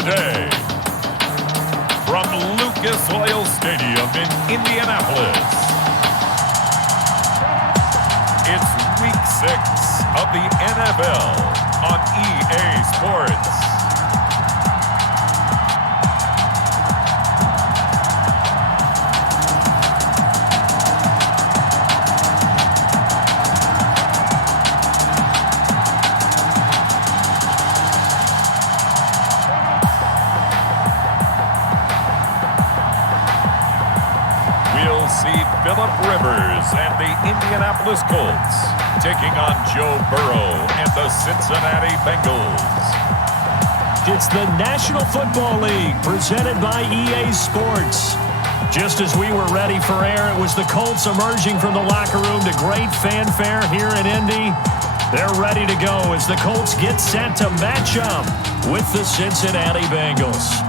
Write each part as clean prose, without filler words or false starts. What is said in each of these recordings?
today. From Lucas Oil Stadium in Indianapolis, it's Week 6 of the NFL on EA Sports. Philip Rivers and the Indianapolis Colts taking on Joe Burrow and the Cincinnati Bengals. It's the National Football League presented by EA Sports. Just as we were ready for air, it was the Colts emerging from the locker room to great fanfare here in Indy. They're ready to go as the Colts get set to match up with the Cincinnati Bengals.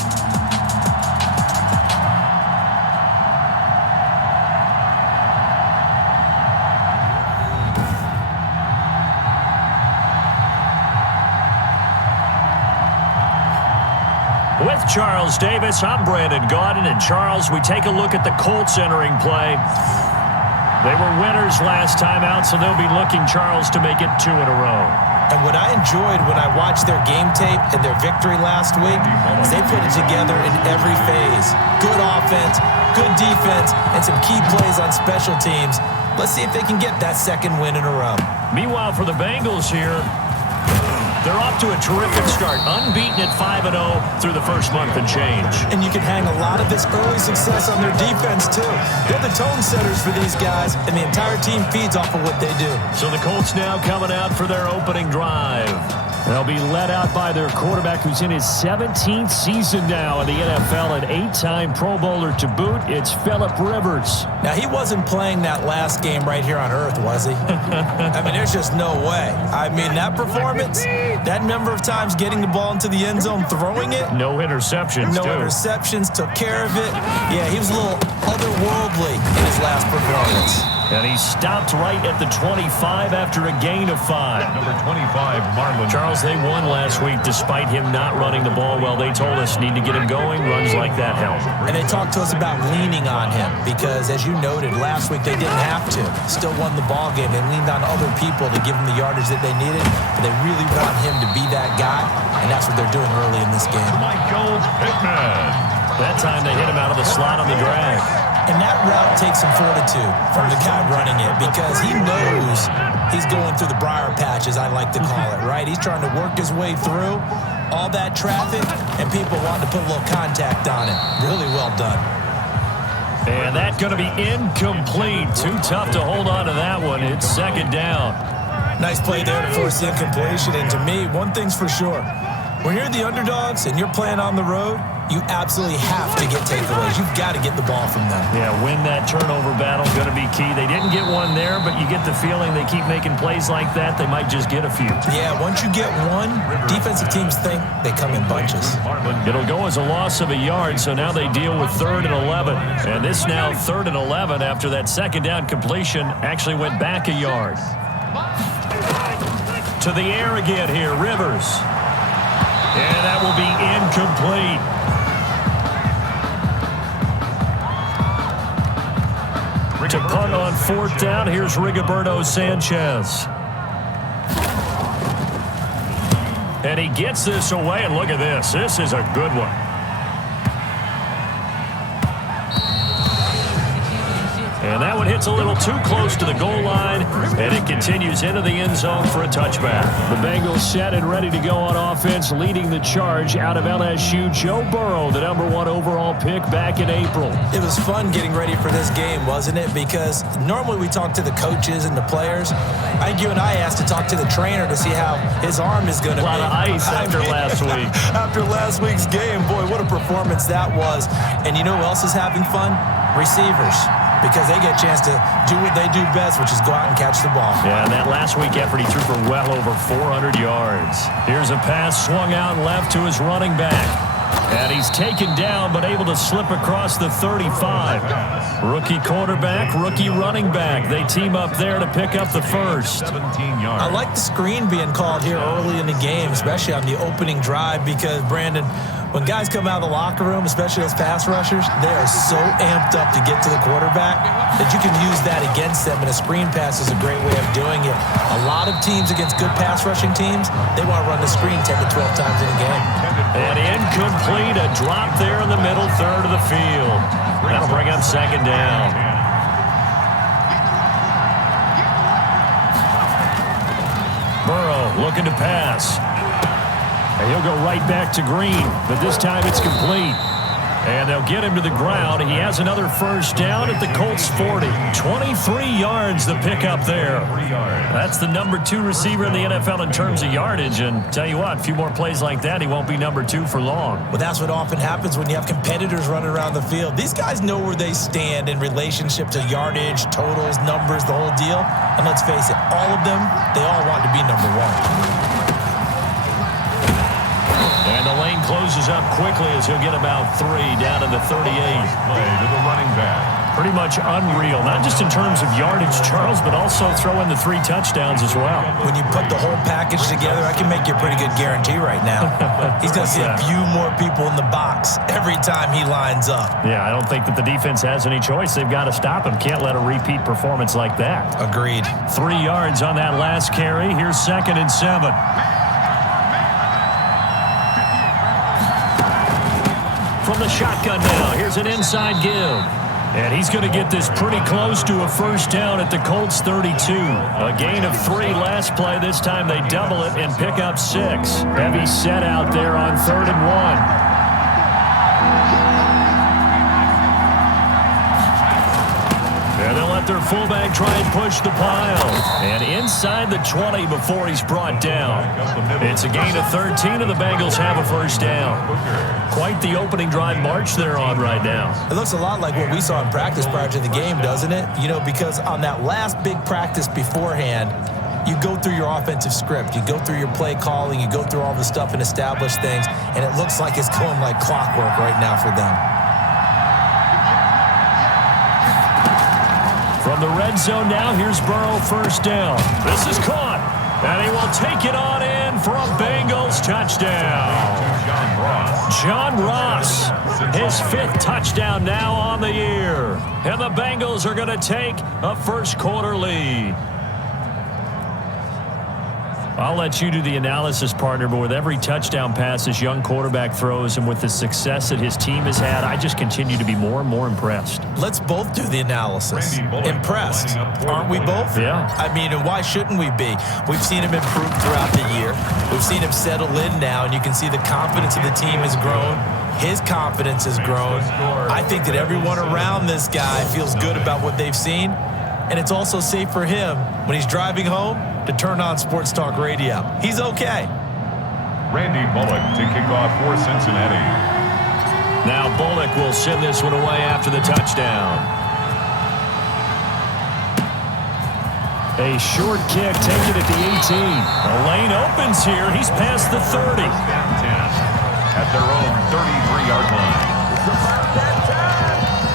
With Charles Davis, I'm Brandon Gaudin. And Charles, we take a look at the Colts entering play. They were winners last time out, so they'll be looking, Charles, to make it 2 in a row. And what I enjoyed when I watched their game tape and their victory last week is they put it together in every phase. Good offense, good defense, and some key plays on special teams. Let's see if they can get that second win in a row. Meanwhile, for the Bengals here, they're off to a terrific start, unbeaten at 5-0 through the first month and change. And you can hang a lot of this early success on their defense, too. They're the tone setters for these guys, and the entire team feeds off of what they do. So the Colts now coming out for their opening drive. They'll be led out by their quarterback who's in his 17th season now in the NFL, an 8-time Pro Bowler to boot. It's Philip Rivers. Now, he wasn't playing that last game right here on Earth, was he? I mean, there's just no way. I mean, that performance, that number of times getting the ball into the end zone, throwing it. No interceptions, No interceptions, took care of it. Yeah, he was a little otherworldly in his last performance. And he stopped right at the 25 after a gain of 5. Number 25, Marlon. Charles, they won last week despite him not running the ball well. They told us need to get him going. Runs like that help. And they talked to us about leaning on him because, as you noted, last week they didn't have to. Still won the ball game. They leaned on other people to give them the yardage that they needed. But they really want him to be that guy, and that's what they're doing early in this game. Michael Pittman. That time they hit him out of the slot on the drag. And that route takes some fortitude from the guy running it because he knows he's going through the briar patch, as I like to call it, right? He's trying to work his way through all that traffic, and people want to put a little contact on it. Really well done. And that's going to be incomplete. Too tough to hold on to that one. It's second down. Nice play there to force the incompletion. And to me, one thing's for sure. When you're the underdogs and you're playing on the road, you absolutely have to get takeaways. You've got to get the ball from them. Yeah, win that turnover battle, going to be key. They didn't get one there, but you get the feeling they keep making plays like that, they might just get a few. Yeah, once you get one, defensive teams think they come in bunches. It'll go as a loss of a yard, so now they deal with 3rd and 11. And this now 3rd and 11 after that second down completion actually went back a yard. To the air again here, Rivers. And that will be incomplete. To punt on 4th down, here's Rigoberto Sanchez. And he gets this away, and look at this. This is a good one. And that one hits a little too close to the goal line, and it continues into the end zone for a touchback. The Bengals set and ready to go on offense, leading the charge out of LSU, Joe Burrow, the #1 overall pick back in April. It was fun getting ready for this game, wasn't it? Because normally we talk to the coaches and the players. I think you and I asked to talk to the trainer to see how his arm is going to be. A lot of ice after last week. After last week's game, boy, what a performance that was. And you know who else is having fun? Receivers. Because they get a chance to do what they do best, which is go out and catch the ball. Yeah, and that last week effort, he threw for well over 400 yards. Here's a pass swung out left to his running back. And he's taken down, but able to slip across the 35. Rookie quarterback, rookie running back. They team up there to pick up the first. 17 yards. I like the screen being called here early in the game, especially on the opening drive, because, Brandon, when guys come out of the locker room, especially those pass rushers, they are so amped up to get to the quarterback that you can use that against them, and a screen pass is a great way of doing it. A lot of teams against good pass rushing teams, they want to run the screen 10 to 12 times in a game. And incomplete, a drop there in the middle third of the field. That'll bring up second down. Burrow looking to pass. And he'll go right back to Green, but this time it's complete. And they'll get him to the ground. He has another first down at the Colts 40. 23 yards the pickup there. That's the number 2 receiver in the NFL in terms of yardage. And tell you what, a few more plays like that, he won't be number 2 for long. Well, that's what often happens when you have competitors running around the field. These guys know where they stand in relationship to yardage, totals, numbers, the whole deal. And let's face it, all of them, they all want to be number 1. And the lane closes up quickly as he'll get about 3 down to the 38. Play to the running back. Pretty much unreal, not just in terms of yardage, Charles, but also throw in the 3 touchdowns as well. When you put the whole package together, I can make you a pretty good guarantee right now. He's going to see a few more people in the box every time he lines up. Yeah, I don't think that the defense has any choice. They've got to stop him. Can't let a repeat performance like that. Agreed. 3 yards on that last carry. Here's 2nd and 7. From the shotgun now, here's an inside give. And he's going to get this pretty close to a first down at the Colts 32. A gain of 3 last play. This time they double it and pick up 6. Heavy set out there on 3rd and 1. And they'll let their fullback try and push the pile. And inside the 20 before he's brought down. It's a gain of 13, and the Bengals have a first down. Quite the opening drive march they're on right now. It looks a lot like what we saw in practice prior to the game, doesn't it? You know, because on that last big practice beforehand, you go through your offensive script. You go through your play calling. You go through all the stuff and establish things. And it looks like it's going like clockwork right now for them. From the red zone now, here's Burrow, first down. This is caught, and he will take it on in for a Bengals touchdown. John Ross, his 5th touchdown now on the year. And the Bengals are going to take a first quarter lead. I'll let you do the analysis, partner, but with every touchdown pass this young quarterback throws and with the success that his team has had, I just continue to be more and more impressed. Let's both do the analysis. Impressed. Aren't we both? Yeah. I mean, and why shouldn't we be? We've seen him improve throughout the year. We've seen him settle in now, and you can see the confidence of the team has grown. His confidence has grown. I think that everyone around this guy feels good about what they've seen, and it's also safe for him when he's driving home to turn on Sports Talk Radio. He's okay. Randy Bullock to kick off for Cincinnati. Now Bullock will send this one away after the touchdown. A short kick taken at the 18. The lane opens here. He's past the 30. At their own 33-yard line.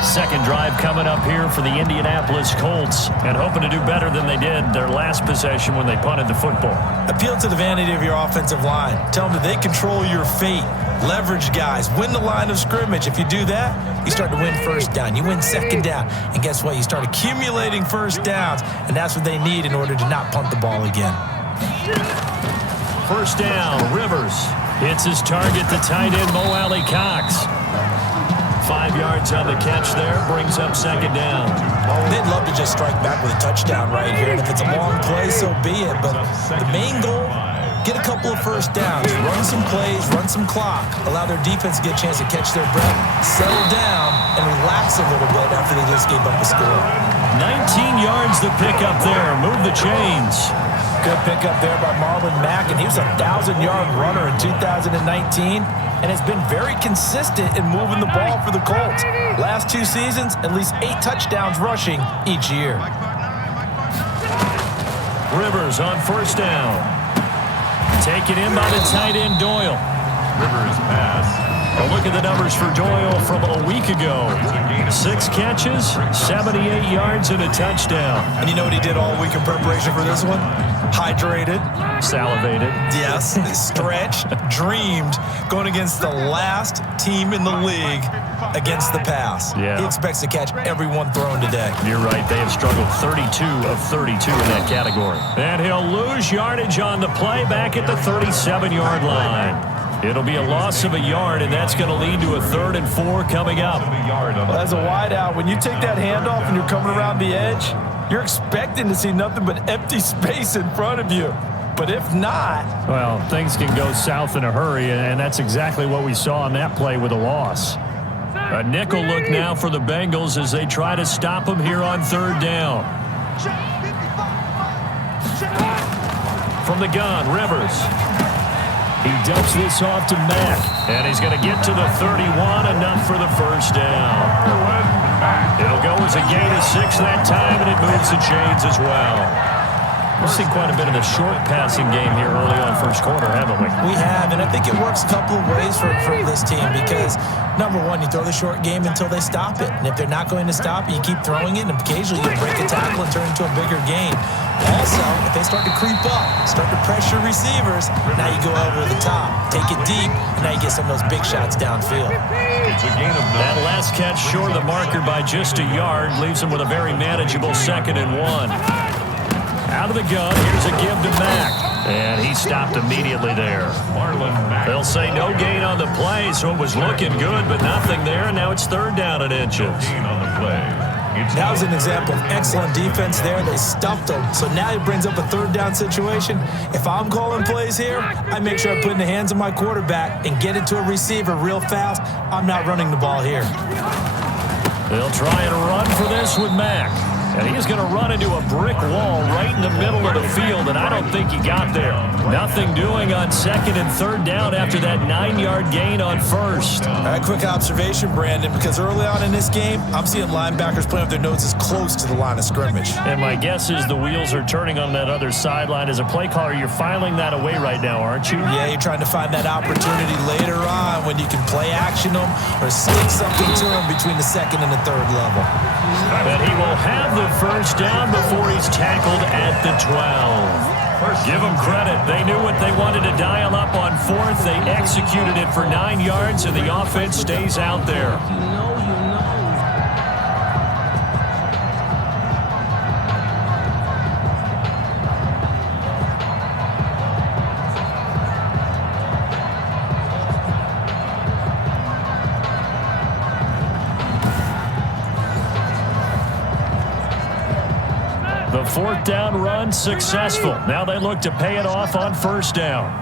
Second drive coming up here for the Indianapolis Colts, and hoping to do better than they did their last possession when they punted the football. Appeal to the vanity of your offensive line. Tell them that they control your fate. Leverage guys. Win the line of scrimmage. If you do that, you start to win first down. You win second down. And guess what? You start accumulating first downs, and that's what they need in order to not punt the ball again. First down, Rivers hits his target, the tight end, Mo Alley Cox. 5 yards on the catch there, brings up second down. They'd love to just strike back with a touchdown right here, and if it's a long play, so be it. But the main goal, get a couple of first downs, run some plays, run some clock, allow their defense to get a chance to catch their breath, settle down, and relax a little bit after they just gave up a score. 19 yards the pickup there, move the chains. Good pickup there by Marlon Mack, and he was a 1,000-yard runner in 2019. And has been very consistent in moving the ball for the Colts. Last 2 seasons, at least 8 touchdowns rushing each year. Rivers on first down. Taken in by the tight end, Doyle. Rivers pass A look at the numbers for Doyle from a week ago. 6 catches, 78 yards, and a touchdown. And you know what he did all week in preparation for this one? Hydrated. Salivated. Yes. Stretched. Dreamed. Going against the last team in the league against the pass. Yeah. He expects to catch every one thrown today. You're right. They have struggled 32 of 32 in that category. And he'll lose yardage on the play back at the 37-yard line. It'll be a loss of a yard, and that's going to lead to a 3rd and 4 coming up. Well, as a wideout, when you take that handoff and you're coming around the edge, you're expecting to see nothing but empty space in front of you. But if not... Well, things can go south in a hurry, and that's exactly what we saw on that play with a loss. A nickel look now for the Bengals as they try to stop him here on 3rd down. From the gun, Rivers. He dumps this off to Mack, and he's going to get to the 31, enough for the 1st down. It'll go as a gain of 6 that time, and it moves the chains as well. We've seen quite a bit of the short passing game here early on first quarter, haven't we? We have, and I think it works a couple of ways for this team because, number one, you throw the short game until they stop it. And if they're not going to stop it, you keep throwing it, and occasionally you break a tackle and turn it into a bigger gain. Also, if they start to creep up, start to pressure receivers, now you go over the top, take it deep, and now you get some of those big shots downfield. It's a gain of 9. That last catch short of the marker by just a yard leaves him with a very manageable 2nd and 1. Out of the gun, here's a give to Mack. And he stopped immediately there. They'll say no gain on the play, so it was looking good, but nothing there, and now it's 3rd down and inches. That was an example of excellent defense there. They stuffed him, so now he brings up a 3rd down situation. If I'm calling plays here, I make sure I put it in the hands of my quarterback and get it to a receiver real fast. I'm not running the ball here. They'll try and run for this with Mack. And he's going to run into a brick wall right in the middle of the field, and I don't think he got there. Nothing doing on 2nd and 3rd down after that 9-yard gain on 1st. All right, quick observation, Brandon, because early on in this game, I'm seeing linebackers playing with their noses close to the line of scrimmage. And my guess is the wheels are turning on that other sideline. As a play caller, you're filing that away right now, aren't you? Yeah, you're trying to find that opportunity later on when you can play action them or sneak something to them between the 2nd and the 3rd level. And he will have the 1st down before he's tackled at the 12. Give them credit. They knew what they wanted to dial up on 4th. They executed it for 9 yards, and the offense stays out there. The 4th down run successful. Now they look to pay it off on 1st down.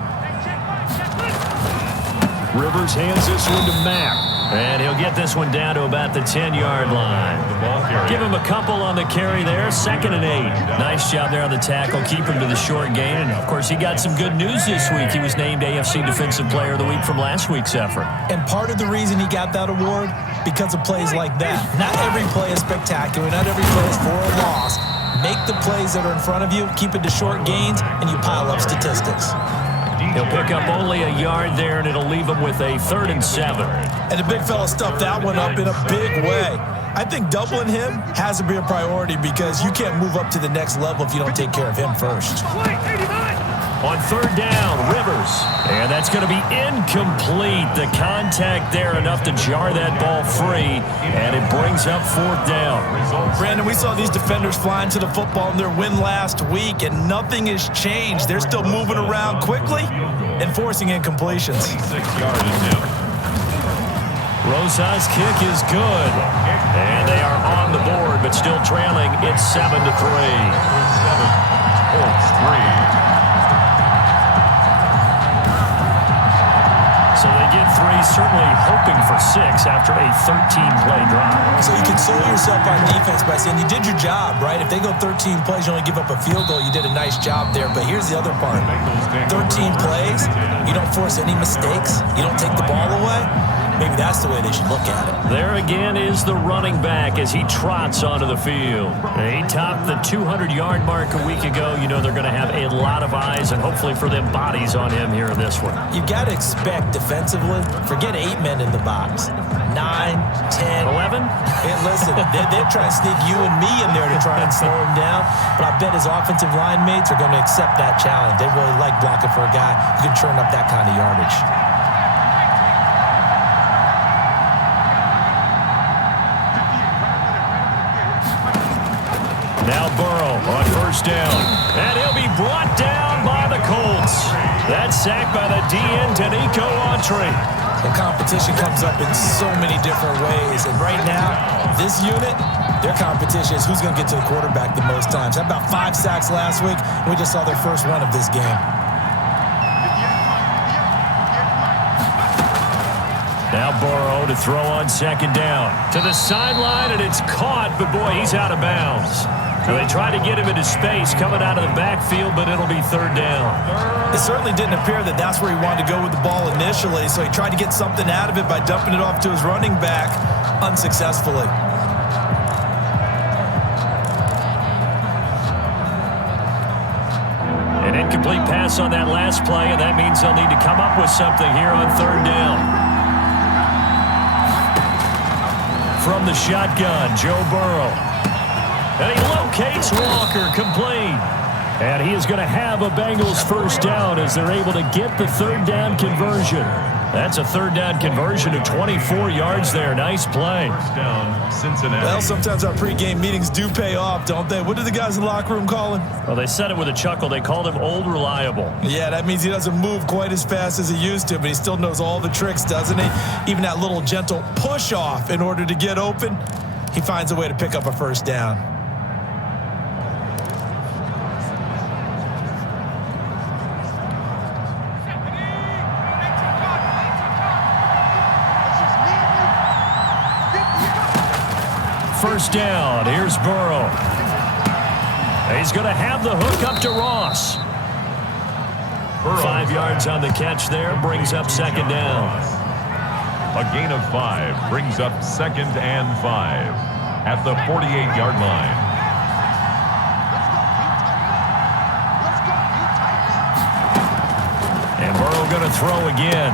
Rivers hands this one to Mack. And he'll get this one down to about the 10-yard line. Give him a couple on the carry there. 2nd and 8. Nice job there on the tackle. Keep him to the short gain. And, of course, he got some good news this week. He was named AFC Defensive Player of the Week from last week's effort. And part of the reason he got that award, because of plays like that. Not every play is spectacular. Not every play is for a loss. Make the plays that are in front of you, keep it to short gains, and you pile up statistics. He'll pick up only a yard there, and it'll leave him with a 3rd and 7. And the big fella stuffed that one up in a big way. I think doubling him has to be a priority because you can't move up to the next level if you don't take care of him first. On 3rd down, Rivers. And that's going to be incomplete. The contact there enough to jar that ball free, and it brings up 4th down. Brandon, we saw these defenders flying to the football in their win last week, and nothing has changed. They're still moving around quickly and forcing incompletions. 6 yards attempt. Rosa's kick is good. And they are on the board, but still trailing. It's 7-3. Colts 3. So they get 3, certainly hoping for 6 after a 13-play drive. So you console yourself on defense by saying you did your job, right? If they go 13 plays, you only give up a field goal, you did a nice job there. But here's the other part. 13 plays, you don't force any mistakes, you don't take the ball away. Maybe that's the way they should look at it. There again is the running back as he trots onto the field. He topped the 200-yard mark a week ago. You know they're going to have a lot of eyes and hopefully for them bodies on him here in this one. You've got to expect defensively, forget 8 men in the box. 9, 10. 11? Hey, listen, they're trying to sneak you and me in there to try and slow him down. But I bet his offensive line mates are going to accept that challenge. They really like blocking for a guy who can turn up that kind of yardage. Now Burrow on first down. And he'll be brought down by the Colts. That's sacked by the DN, Danico Autry. The competition comes up in so many different ways. And right now, this unit, their competition is who's going to get to the quarterback the most times. Had about 5 sacks last week. We just saw their first one of this game. Now Burrow to throw on second down. To the sideline, and it's caught, but boy, he's out of bounds. So they try to get him into space coming out of the backfield, but it'll be third down. It certainly didn't appear that that's where he wanted to go with the ball initially, so he tried to get something out of it by dumping it off to his running back unsuccessfully. An incomplete pass on that last play, and that means they'll need to come up with something here on third down. From the shotgun, Joe Burrow. And he locates Walker, complete. And he is going to have a Bengals first down as they're able to get the third down conversion. That's a third down conversion of 24 yards there. Nice play. First down, Cincinnati. Well, sometimes our pregame meetings do pay off, don't they? What do the guys in the locker room call him? Well, they said it with a chuckle. They called him Old Reliable. Yeah, that means he doesn't move quite as fast as he used to, but he still knows all the tricks, doesn't he? Even that little gentle push-off in order to get open, he finds a way to pick up a first down. First down. Here's Burrow. He's going to have the hook up to Ross. 5 yards on the catch there. Brings up second down. A gain of 5 brings up 2nd and 5 at the 48-yard line. And Burrow going to throw again.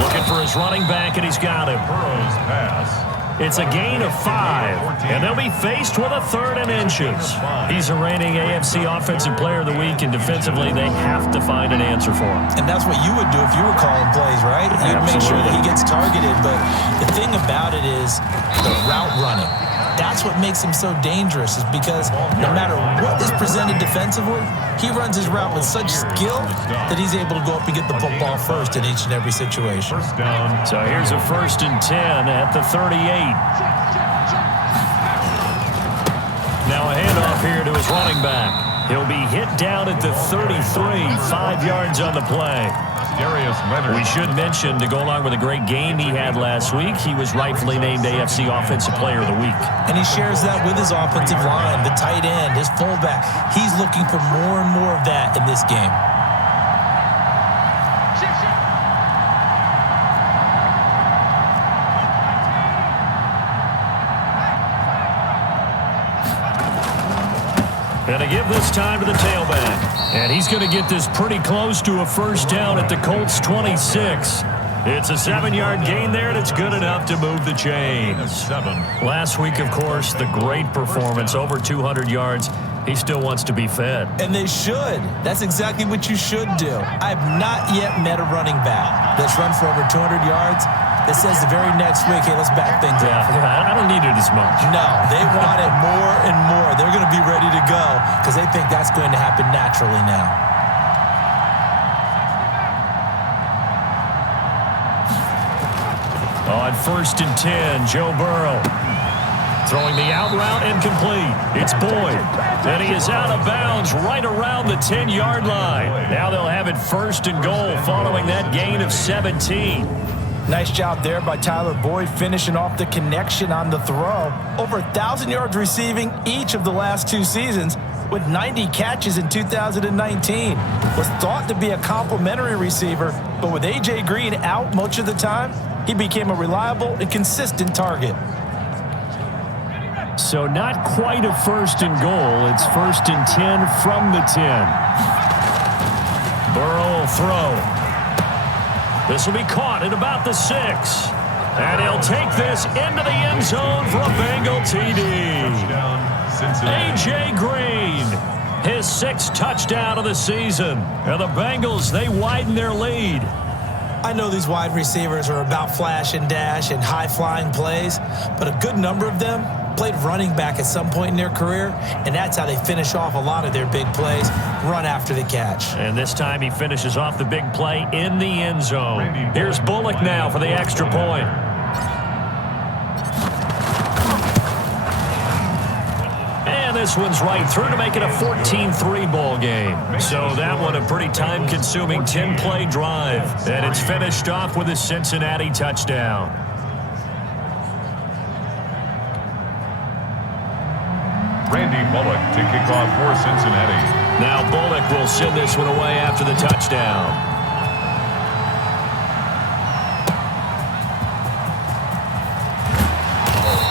Looking for his running back, and he's got him. Burrow's pass. It's a gain of 5, and they'll be faced with a 3rd and inches. He's a reigning AFC Offensive Player of the Week, and defensively they have to find an answer for him. And that's what you would do if you were calling plays, right? You'd make sure that he gets targeted. But the thing about it is the route running. That's what makes him so dangerous, is because no matter what is presented defensively, he runs his route with such skill that he's able to go up and get the football first in each and every situation. First down. So here's a 1st and 10 at the 38. Now a handoff here to his running back. He'll be hit down at the 33, 5 yards on the play. We should mention, to go along with a great game he had last week, he was rightfully named AFC Offensive Player of the Week. And he shares that with his offensive line, the tight end, his fullback. He's looking for more and more of that in this game. And to give this time to the tailback. And he's going to get this pretty close to a first down at the Colts 26. It's a 7-yard gain there, and it's good enough to move the chains. Last week, of course, the great performance, over 200 yards. He still wants to be fed. And they should. That's exactly what you should do. I have not yet met a running back that's run for over 200 yards that says the very next week, hey, let's back things up. I don't need it as much. No, they want it more and more. They're going to be ready to go because they think that's going to happen naturally now. On 1st and 10, Joe Burrow. Throwing the out route incomplete. It's Boyd. And he is out of bounds right around the 10-yard line. Now they'll have it 1st and goal following that gain of 17. Nice job there by Tyler Boyd, finishing off the connection on the throw. Over 1,000 yards receiving each of the last 2 seasons, with 90 catches in 2019. Was thought to be a complimentary receiver, but with A.J. Green out much of the time, he became a reliable and consistent target. So not quite a first and goal. It's 1st and 10 from the 10. Burrow will throw. This will be caught at about the 6. And he'll take this into the end zone for a Bengal TD. A.J. Green, his 6th touchdown of the season. And the Bengals, they widen their lead. I know these wide receivers are about flash and dash and high-flying plays, but a good number of them played running back at some point in their career, and that's how they finish off a lot of their big plays, run after the catch. And this time he finishes off the big play in the end zone. Here's Bullock now for the extra point. And this one's right through to make it a 14-3 ball game. So that one a pretty time-consuming 10-play drive. And it's finished off with a Cincinnati touchdown. Randy Bullock to kick off for Cincinnati. Now Bullock will send this one away after the touchdown.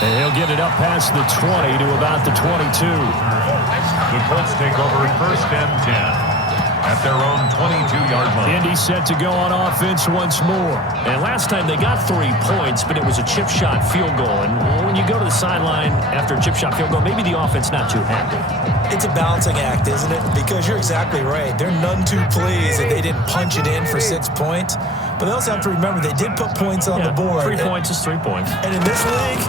And he'll get it up past the 20 to about the 22. The Colts take over 1st and 10 at their own 22-yard line. Indy set to go on offense once more. And last time they got 3 points, but it was a chip shot field goal. And when you go to the sideline after a chip shot field goal, maybe the offense not too happy. It's a balancing act, isn't it? Because you're exactly right. They're none too pleased that they didn't punch it in for 6 points. But they also have to remember they did put points on the board. 3 points is 3 points. And in this league,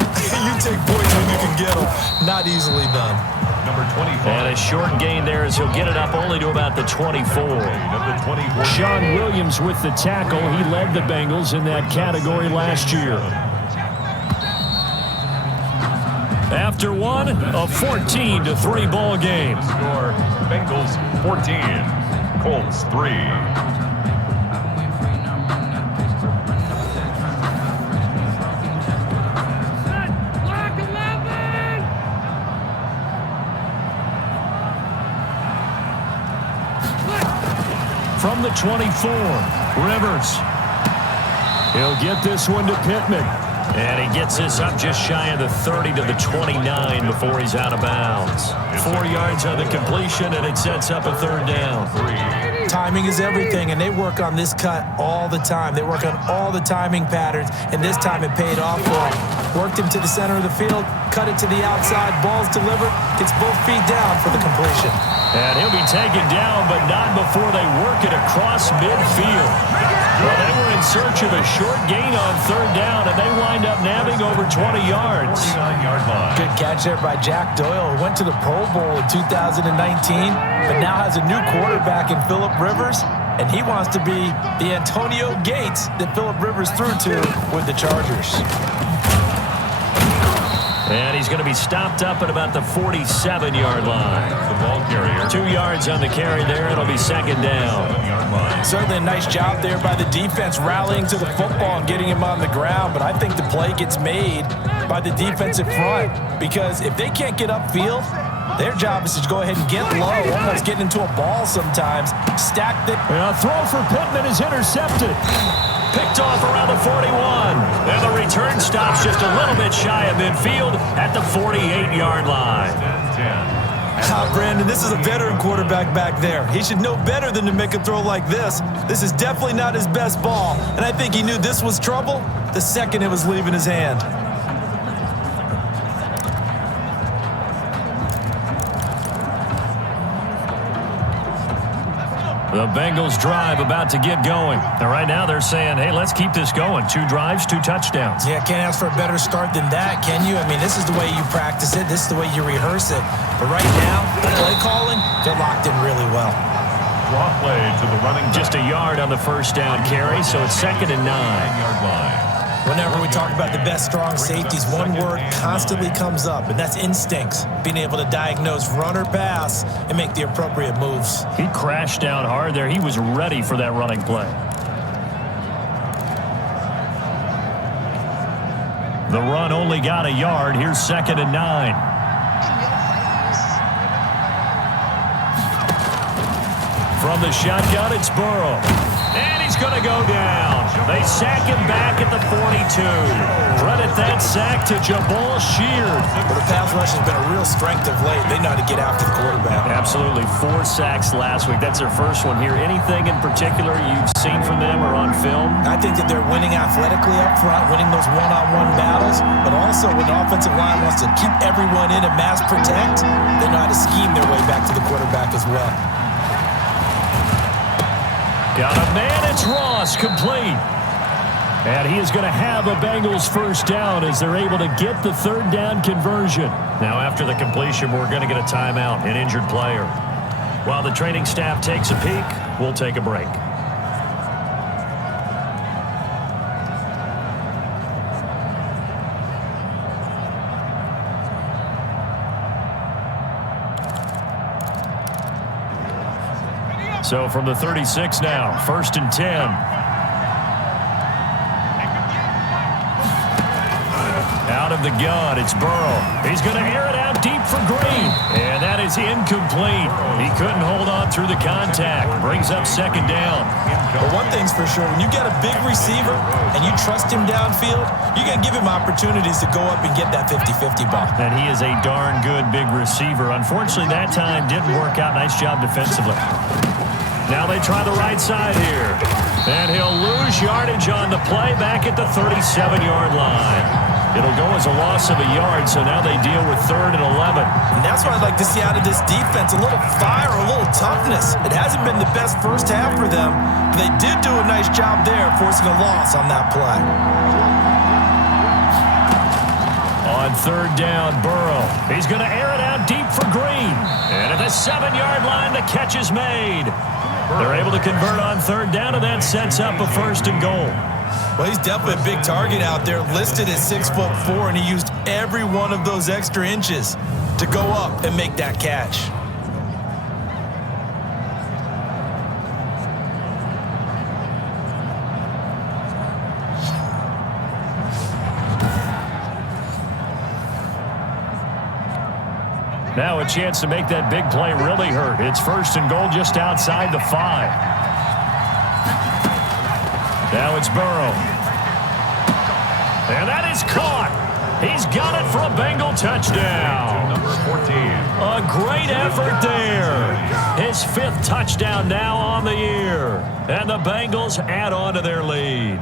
you take points when you can get them. Not easily done. Number 25. And a short gain there as he'll get it up only to about the 24. Sean Williams with the tackle. He led the Bengals in that category last year. After one, a 14-3 ball game. Score, Bengals 14, Colts 3. From the 24, Rivers. He'll get this one to Pittman. And he gets this up just shy of the 30 to the 29 before he's out of bounds. 4 yards on the completion, and it sets up a 3rd down. Timing is everything, and they work on this cut all the time. They work on all the timing patterns, and this time it paid off for him. Worked him to the center of the field, cut it to the outside, ball's delivered, gets both feet down for the completion. And he'll be taken down, but not before they work it across midfield. Well, they were in search of a short gain on 3rd down, and they wind up nabbing over 20 yards. 49-yard line. Good catch there by Jack Doyle, who went to the Pro Bowl in 2019, but now has a new quarterback in Phillip Rivers, and he wants to be the Antonio Gates that Phillip Rivers threw to with the Chargers. And he's going to be stopped up at about the 47-yard line. The ball carrier. 2 yards on the carry there. It'll be 2nd down. 7-yard line. Certainly a nice job there by the defense rallying to the football and getting him on the ground, but I think the play gets made by the defensive front because if they can't get upfield, their job is to go ahead and get low, almost get into a ball sometimes, stack the... And a throw for Pittman is intercepted. Picked off around the 41. And the return stops just a little bit shy of midfield at the 48-yard line. Brandon, this is a veteran quarterback back there. He should know better than to make a throw like this. This is definitely not his best ball, and I think he knew this was trouble the second it was leaving his hand. The Bengals drive about to get going. And right now they're saying, hey, let's keep this going. 2 drives, 2 touchdowns. Yeah, can't ask for a better start than that, can you? I mean, this is the way you practice it. This is the way you rehearse it. But right now, the play calling, they're locked in really well. Draw play to the running back. Just a yard on the 1st down carry, so it's 2nd and 9. 9-yard line. Whenever we talk about the best strong safeties, one word constantly comes up, and that's instincts. Being able to diagnose run or pass and make the appropriate moves. He crashed down hard there. He was ready for that running play. The run only got a yard. Here's 2nd and 9. From the shotgun, it's Burrow. And he's going to go down. They sack him back at the 42. Credit that sack to Jabal Sheard. Well, the pass rush has been a real strength of late. They know how to get after the quarterback. Absolutely. 4 sacks last week. That's their first one here. Anything in particular you've seen from them or on film? I think that they're winning athletically up front, winning those one-on-one battles, but also when the offensive line wants to keep everyone in and mass protect, they know how to scheme their way back to the quarterback as well. Got a man. It's Ross, complete. And he is going to have a Bengals first down as they're able to get the third down conversion. Now after the completion, we're going to get a timeout, an injured player. While the training staff takes a peek, we'll take a break. So from the 36 now, 1st and 10. Out of the gun, it's Burrow. He's going to air it out deep for Green. And that is incomplete. He couldn't hold on through the contact. Brings up 2nd down. But one thing's for sure, when you get a big receiver and you trust him downfield, you're going to give him opportunities to go up and get that 50-50 ball. And he is a darn good big receiver. Unfortunately, that time didn't work out. Nice job defensively. Now they try the right side here. And he'll lose yardage on the play back at the 37-yard line. It'll go as a loss of a yard, so now they deal with 3rd and 11. And that's what I'd like to see out of this defense, a little fire, a little toughness. It hasn't been the best first half for them, but they did do a nice job there forcing a loss on that play. On 3rd down, Burrow. He's going to air it out deep for Green. And at the 7-yard line, the catch is made. They're able to convert on 3rd down, and that sets up a 1st and goal. Well, he's definitely a big target out there, listed at 6'4", and he used every one of those extra inches to go up and make that catch. Now a chance to make that big play really hurt. It's 1st and goal just outside the 5. Now it's Burrow. And that is caught. He's got it for a Bengal touchdown. Number 14. A great effort there. His 5th touchdown now on the year. And the Bengals add on to their lead.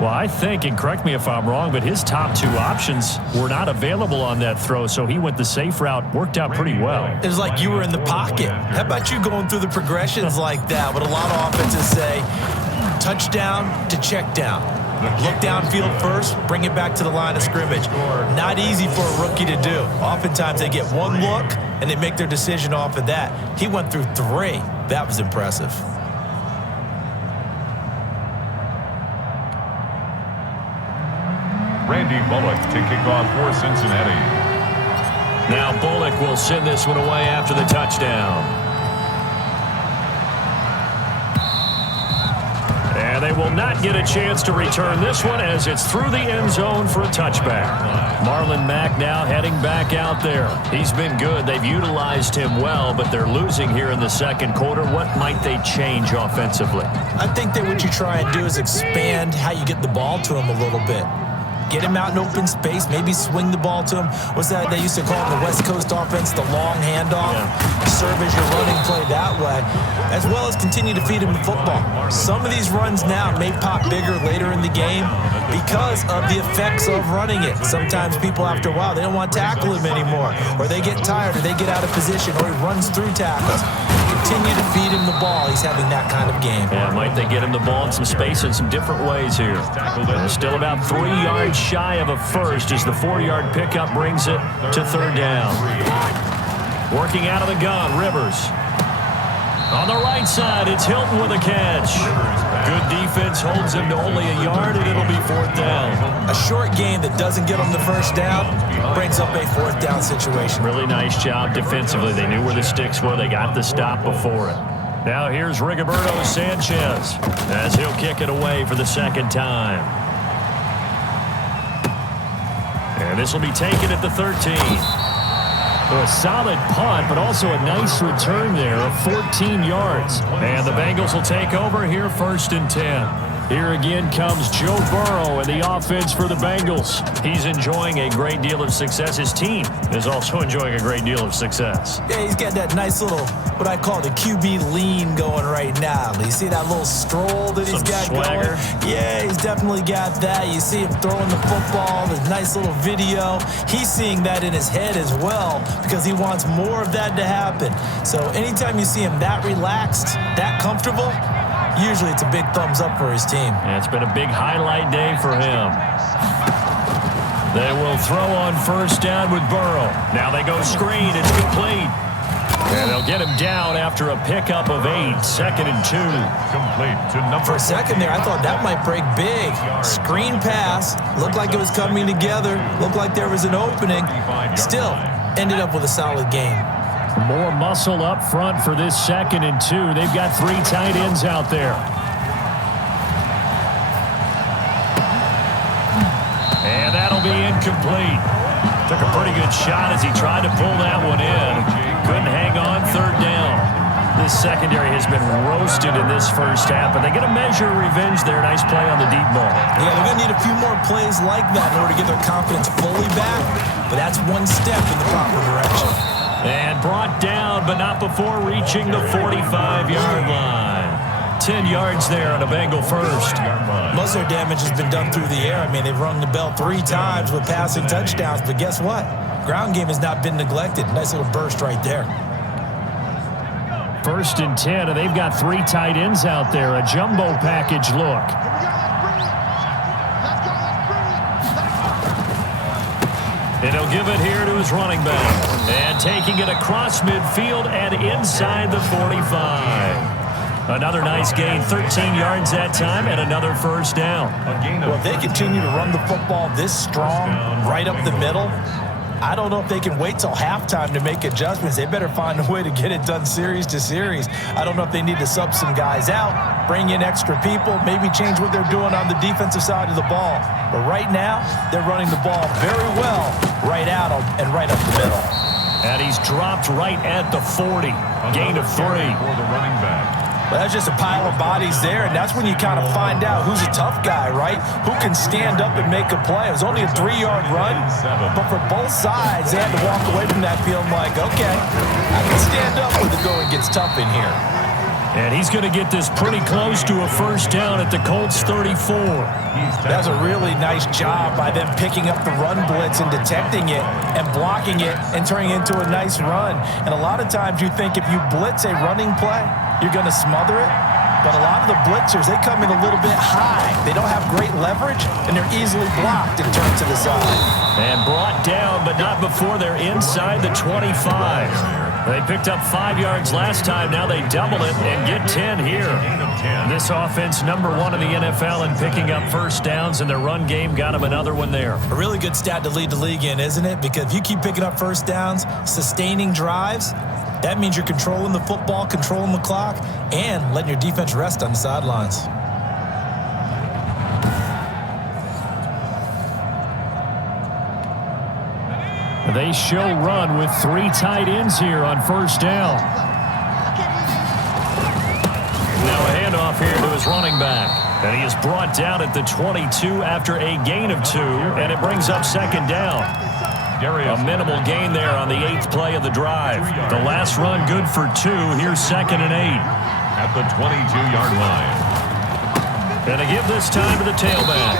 Well, I think, and correct me if I'm wrong, but his top 2 options were not available on that throw, so he went the safe route. Worked out pretty well. It was like you were in the pocket. How about you going through the progressions like that? What a lot of offenses say, touchdown to check down. Look downfield first, bring it back to the line of scrimmage. Not easy for a rookie to do. Oftentimes they get one look, and they make their decision off of that. He went through 3. That was impressive. Randy Bullock taking off for Cincinnati. Now Bullock will send this one away after the touchdown. And they will not get a chance to return this one as it's through the end zone for a touchback. Marlon Mack now heading back out there. He's been good. They've utilized him well, but they're losing here in the 2nd quarter. What might they change offensively? I think that what you try and do is expand how you get the ball to him a little bit. Get him out in open space, maybe swing the ball to him. What's that they used to call in the West Coast offense, the long handoff? Yeah. Serve as your running play that way, as well as continue to feed him the football. Some of these runs now may pop bigger later in the game because of the effects of running it. Sometimes people, after a while, they don't want to tackle him anymore, or they get tired, or they get out of position, or he runs through tackles. Continue to feed him the ball. He's having that kind of game. Yeah, might they get him the ball in some space in some different ways here. Still about 3 yards shy of a first as the 4-yard pickup brings it to 3rd down. Working out of the gun, Rivers. On the right side, it's Hilton with a catch. Good defense holds him to only a yard, and it'll be 4th down. A short game that doesn't get him the first down brings up a 4th down situation. Really nice job defensively. They knew where the sticks were. They got the stop before it. Now here's Rigoberto Sanchez as he'll kick it away for the 2nd time. And this will be taken at the 13. So a solid punt, but also a nice return there of 14 yards. And the Bengals will take over here 1st and 10. Here again comes Joe Burrow and the offense for the Bengals. He's enjoying a great deal of success. His team is also enjoying a great deal of success. Yeah, he's got that nice little, what I call the QB lean going right now. You see that little stroll that he's got swagger going? Yeah, he's definitely got that. You see him throwing the football, the nice little video. He's seeing that in his head as well because he wants more of that to happen. So anytime you see him that relaxed, that comfortable, usually it's a big thumbs up for his team. Yeah, it's been a big highlight day for him. They will throw on 1st down with Burrow. Now they go screen. It's complete. And they'll get him down after a pickup of 8. 2nd and 2. Complete to number. For a second there, I thought that might break big. Screen pass. Looked like it was coming together. Looked like there was an opening. Still, ended up with a solid game. More muscle up front for this 2nd and 2. They've got 3 tight ends out there. And that'll be incomplete. Took a pretty good shot as he tried to pull that one in. Couldn't hang on 3rd down. This secondary has been roasted in this first half, but they get a measure of revenge there. Nice play on the deep ball. Yeah, they're going to need a few more plays like that in order to get their confidence fully back, but that's one step in the proper direction. And brought down, but not before reaching the 45-yard line. 10 yards there on a Bengal first. Most of their damage has been done through the air. I mean, they've rung the bell 3 times with passing touchdowns, but guess what? Ground game has not been neglected. Nice little burst right there. 1st and 10, and they've got 3 tight ends out there. A jumbo package look. And he'll give it here to his running back. And taking it across midfield and inside the 45. Another nice gain, 13 yards that time, and another 1st down. Well, if they continue to run the football this strong, right up the middle, I don't know if they can wait till halftime to make adjustments. They better find a way to get it done series to series. I don't know if they need to sub some guys out, bring in extra people, maybe change what they're doing on the defensive side of the ball. But right now, they're running the ball very well right at them and right up the middle. And he's dropped right at the 40. Gain of 3. For the running back. Well, that's just a pile of bodies there, and that's when you kind of find out who's a tough guy, right? Who can stand up and make a play. It was only a 3-yard run, but for both sides, they had to walk away from that feeling like, okay, I can stand up when the going gets tough in here. And he's going to get this pretty close to a 1st down at the Colts 34. That's a really nice job by them picking up the run blitz and detecting it and blocking it and turning it into a nice run. And a lot of times you think if you blitz a running play, you're going to smother it. But a lot of the blitzers, they come in a little bit high. They don't have great leverage, and they're easily blocked and turned to the side. And brought down, but not before they're inside the 25. They picked up 5 yards last time. Now they double it and get 10 here. This offense, number 1 in the NFL in picking up 1st downs, and their run game got them another one there. A really good stat to lead the league in, isn't it? Because if you keep picking up 1st downs, sustaining drives, that means you're controlling the football, controlling the clock, and letting your defense rest on the sidelines. They show run with 3 tight ends here on 1st down. Now a handoff here to his running back. And he is brought down at the 22 after a gain of 2, and it brings up 2nd down. A minimal gain there on the 8th play of the drive. The last run good for 2. Here's 2nd and 8. At the 22-yard line. And to give this time to the tailback.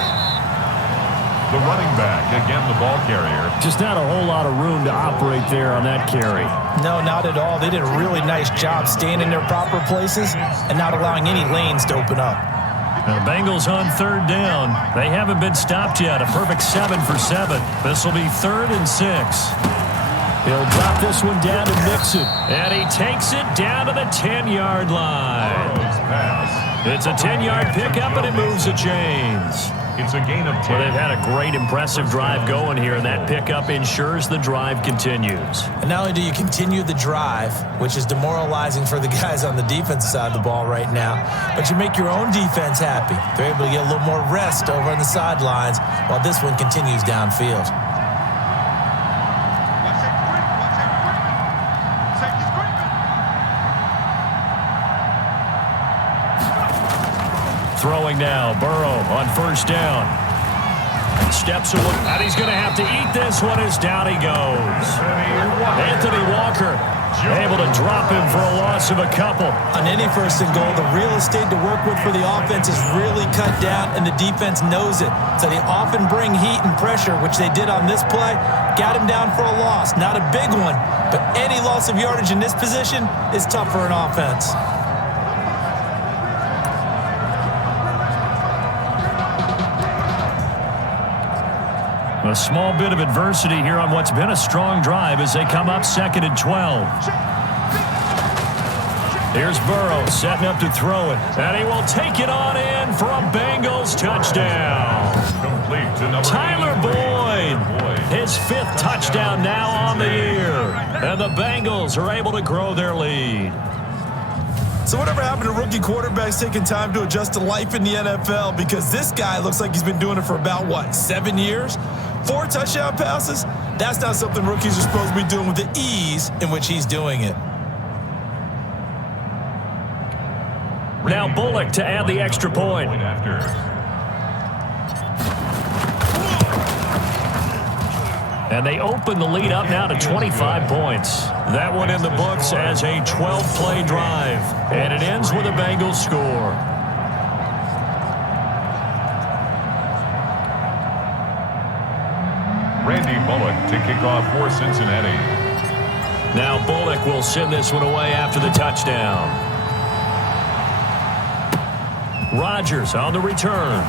The running back, again the ball carrier. Just not a whole lot of room to operate there on that carry. No, not at all. They did a really nice job staying in their proper places and not allowing any lanes to open up. Now, the Bengals on 3rd down. They haven't been stopped yet. A perfect 7 for 7. This will be 3rd and 6. He'll drop this one down to Mixon. And he takes it down to the 10-yard line. It's a 10-yard pickup, and it moves the chains. It's a gain of 10. Well, they've had a great, impressive drive going here, and that pickup ensures the drive continues. And not only do you continue the drive, which is demoralizing for the guys on the defensive side of the ball right now, but you make your own defense happy. They're able to get a little more rest over on the sidelines while this one continues downfield. throwing now. Burrow on first down. Steps away, and he's going to have to eat this one as down he goes. Anthony Walker able to drop him for a loss of a couple. On any first and goal, the real estate to work with for the offense is really cut down, and the defense knows it. So they often bring heat and pressure, which they did on this play. Got him down for a loss. Not a big one, but any loss of yardage in this position is tough for an offense. A small bit of adversity here on what's been a strong drive as they come up 2nd and 12. Here's Burrow setting up to throw it. And he will take it on in for a Bengals touchdown. Complete to number Tyler Boyd. His 5th touchdown now on the year. And the Bengals are able to grow their lead. So whatever happened to rookie quarterbacks taking time to adjust to life in the NFL? Because this guy looks like he's been doing it for about, 7 years? 4 touchdown passes? That's not something rookies are supposed to be doing with the ease in which he's doing it. Now Bullock to add the extra point. And they open the lead up now to 25 points. That one in the books as a 12-play drive. And it ends with a Bengals score. Randy Bullock to kick off for Cincinnati. Now Bullock will send this one away after the touchdown. Rodgers on the return.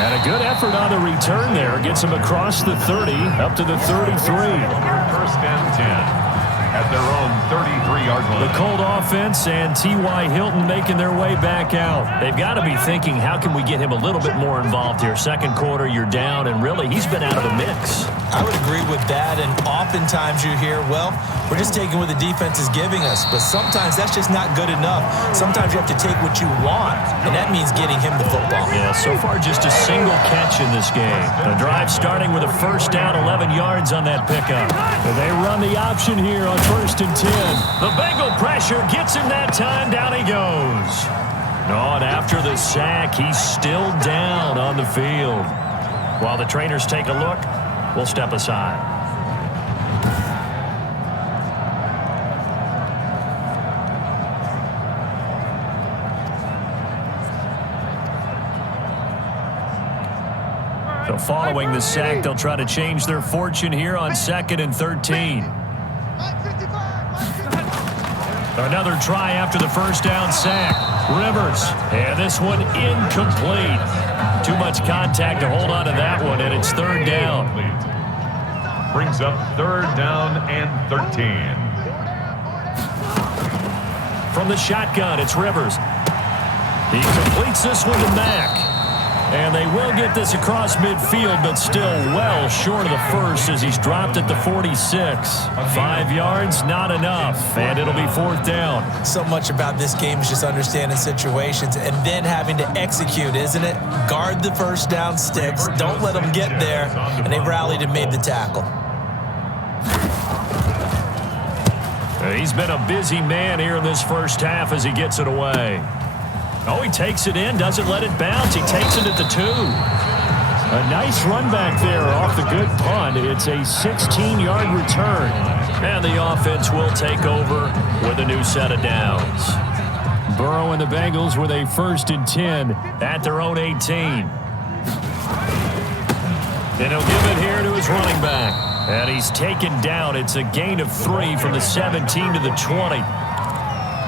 And a good effort on the return there. Gets him across the 30, up to the 33. 1st and 10 at their own 33-yard line. The Colt offense and T.Y. Hilton making their way back out. They've got to be thinking, how can we get him a little bit more involved here? Second quarter, you're down, and really, he's been out of the mix. I would agree with that, and oftentimes you hear, well, we're just taking what the defense is giving us, but sometimes that's just not good enough. Sometimes you have to take what you want, and that means getting him the football. Yeah, so far just a single catch in this game. The drive starting with a first down, 11 yards on that pickup. And they run the option here on 1st and 10. The Bengal pressure gets him that time. Down he goes. Oh, and after the sack, he's still down on the field. While the trainers take a look, we'll step aside. So following the sack, they'll try to change their fortune here on 2nd and 13. Another try after the first down sack. Rivers, and this one incomplete. Too much contact to hold on to that one, and it's 3rd down. Brings up 3rd down and 13. From the shotgun, it's Rivers. He completes this one to Mack. And they will get this across midfield, but still well short of the first as he's dropped at the 46. 5 yards, not enough, and it'll be 4th down. So much about this game is just understanding situations and then having to execute, isn't it? Guard the first down sticks. Don't let them get there. And they rallied and made the tackle. He's been a busy man here in this first half as he gets it away. Oh, he takes it in, doesn't let it bounce. He takes it at the 2. A nice run back there off the good punt. It's a 16-yard return. And the offense will take over with a new set of downs. Burrow and the Bengals with a 1st and 10 at their own 18. And he'll give it here to his running back. And he's taken down. It's a gain of 3 from the 17 to the 20.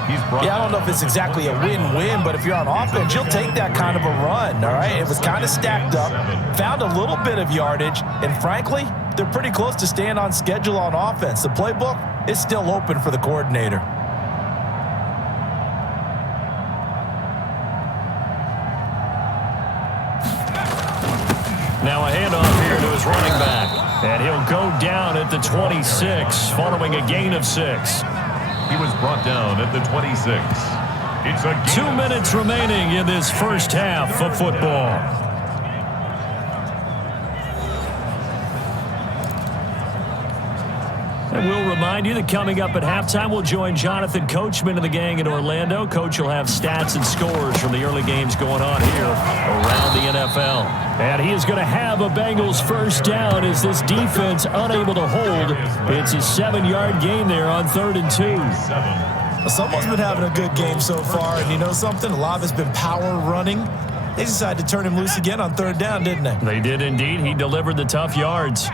Yeah, I don't know if it's exactly a win-win, but if you're on offense, you'll take that kind of a run, all right? It was kind of stacked up, found a little bit of yardage, and frankly, they're pretty close to staying on schedule on offense. The playbook is still open for the coordinator. Now a handoff here to his running back, and he'll go down at the 26 following a gain of 6. He was brought down at the 26. It's a 2 minutes remaining in this first half of football. And we'll remind you that coming up at halftime, we'll join Jonathan Coachman and the gang in Orlando. Coach will have stats and scores from the early games going on here around the NFL. And he is going to have a Bengals first down as this defense unable to hold. It's a 7-yard gain there on 3rd and 2. Well, someone's been having a good game so far, and you know something? A lot of it's been power running. They decided to turn him loose again on 3rd down, didn't they? They did indeed. He delivered the tough yards.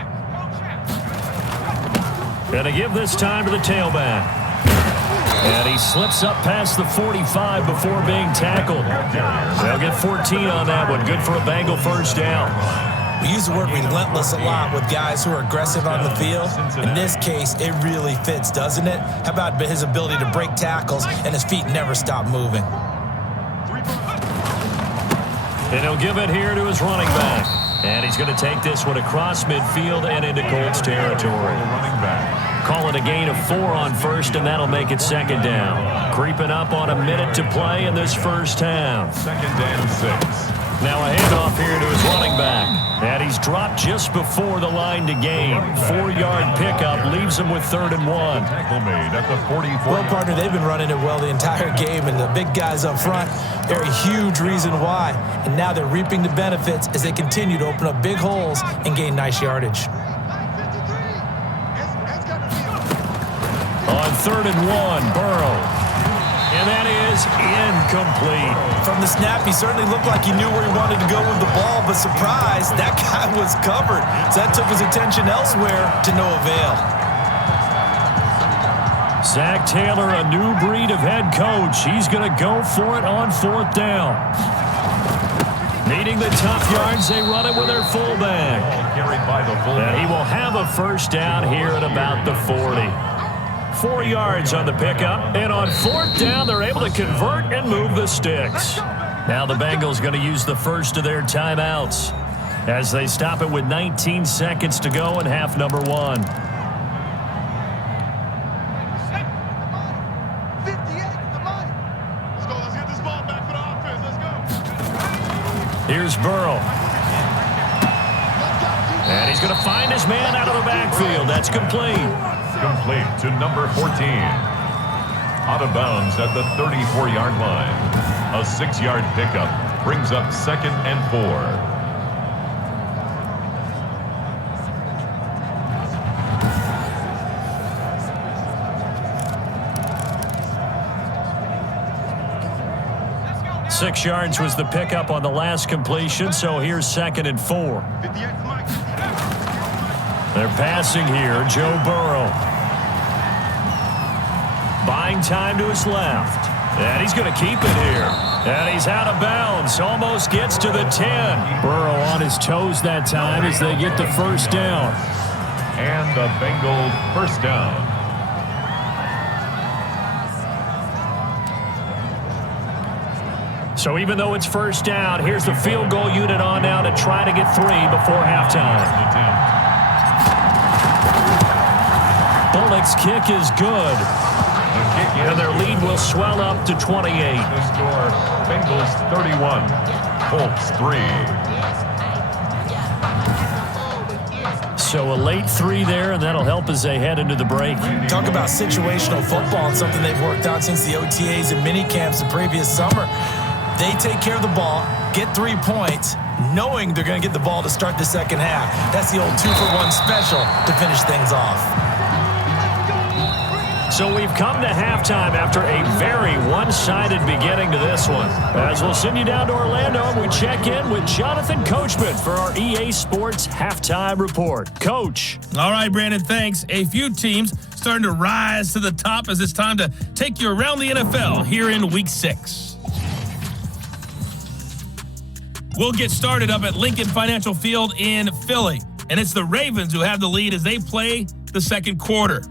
Going to give this time to the tailback. And he slips up past the 45 before being tackled. They'll get 14 on that one. Good for a Bengal first down. We use the word relentless a lot with guys who are aggressive on the field. In this case, it really fits, doesn't it? How about his ability to break tackles and his feet never stop moving? And he'll give it here to his running back. And he's going to take this one across midfield and into Colts territory. Call it a gain of 4 on first, and that'll make it 2nd down. Creeping up on a minute to play in this first half. 2nd and 6. Now a handoff here to his running back. And he's dropped just before the line to gain. 4-yard pickup leaves him with 3rd and 1. Tackle made at the 44. Well, partner, they've been running it well the entire game, and the big guys up front, they're a huge reason why. And now they're reaping the benefits as they continue to open up big holes and gain nice yardage. On 3rd and 1, Burrow. And that is incomplete. From the snap, he certainly looked like he knew where he wanted to go with the ball, but surprise, that guy was covered. So that took his attention elsewhere to no avail. Zach Taylor, a new breed of head coach. He's going to go for it on 4th down. Needing the tough yards, they run it with their fullback. Carried by the fullback. And he will have a first down here at about the 40. 4 yards on the pickup, and on 4th down, they're able to convert and move the sticks. Now the Bengals going to use the first of their timeouts as they stop it with 19 seconds to go in half number 1. Here's Burrow. And he's going to find his man out of the backfield. That's complete. Complete to number 14. Out of bounds at the 34-yard line. A 6-yard pickup brings up 2nd and 4. Six yards was the pickup on the last completion, so here's 2nd and 4. They're passing here, Joe Burrow. Buying time to his left. And he's going to keep it here. And he's out of bounds. Almost gets to the 10. Burrow on his toes that time as they get the first down. And the Bengal first down. So even though it's first down, here's the field goal unit on now to try to get 3 before halftime. Bullock's kick is good. And their lead will swell up to 28. The score, Bengals 31, Colts 3. So a late 3 there, and that'll help as they head into the break. Talk about situational football and something they've worked on since the OTAs and mini camps the previous summer. They take care of the ball, get 3 points, knowing they're going to get the ball to start the second half. That's the old 2-for-1 special to finish things off. So we've come to halftime after a very one-sided beginning to this one. As we'll send you down to Orlando, and we check in with Jonathan Coachman for our EA Sports Halftime Report. Coach. All right, Brandon, thanks. A few teams starting to rise to the top as it's time to take you around the NFL here in Week 6. We'll get started up at Lincoln Financial Field in Philly, and it's the Ravens who have the lead as they play the second quarter.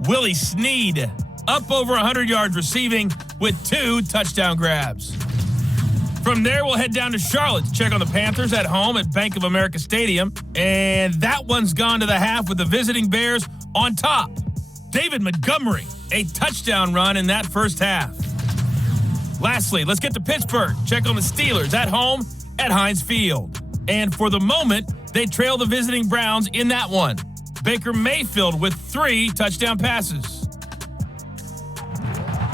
Willie Snead up over 100 yards receiving with 2 touchdown grabs. From there, we'll head down to Charlotte to check on the Panthers at home at Bank of America Stadium. And that one's gone to the half with the visiting Bears on top. David Montgomery, a touchdown run in that first half. Lastly, let's get to Pittsburgh. Check on the Steelers at home at Heinz Field. And for the moment, they trail the visiting Browns in that one. Baker Mayfield with 3 touchdown passes.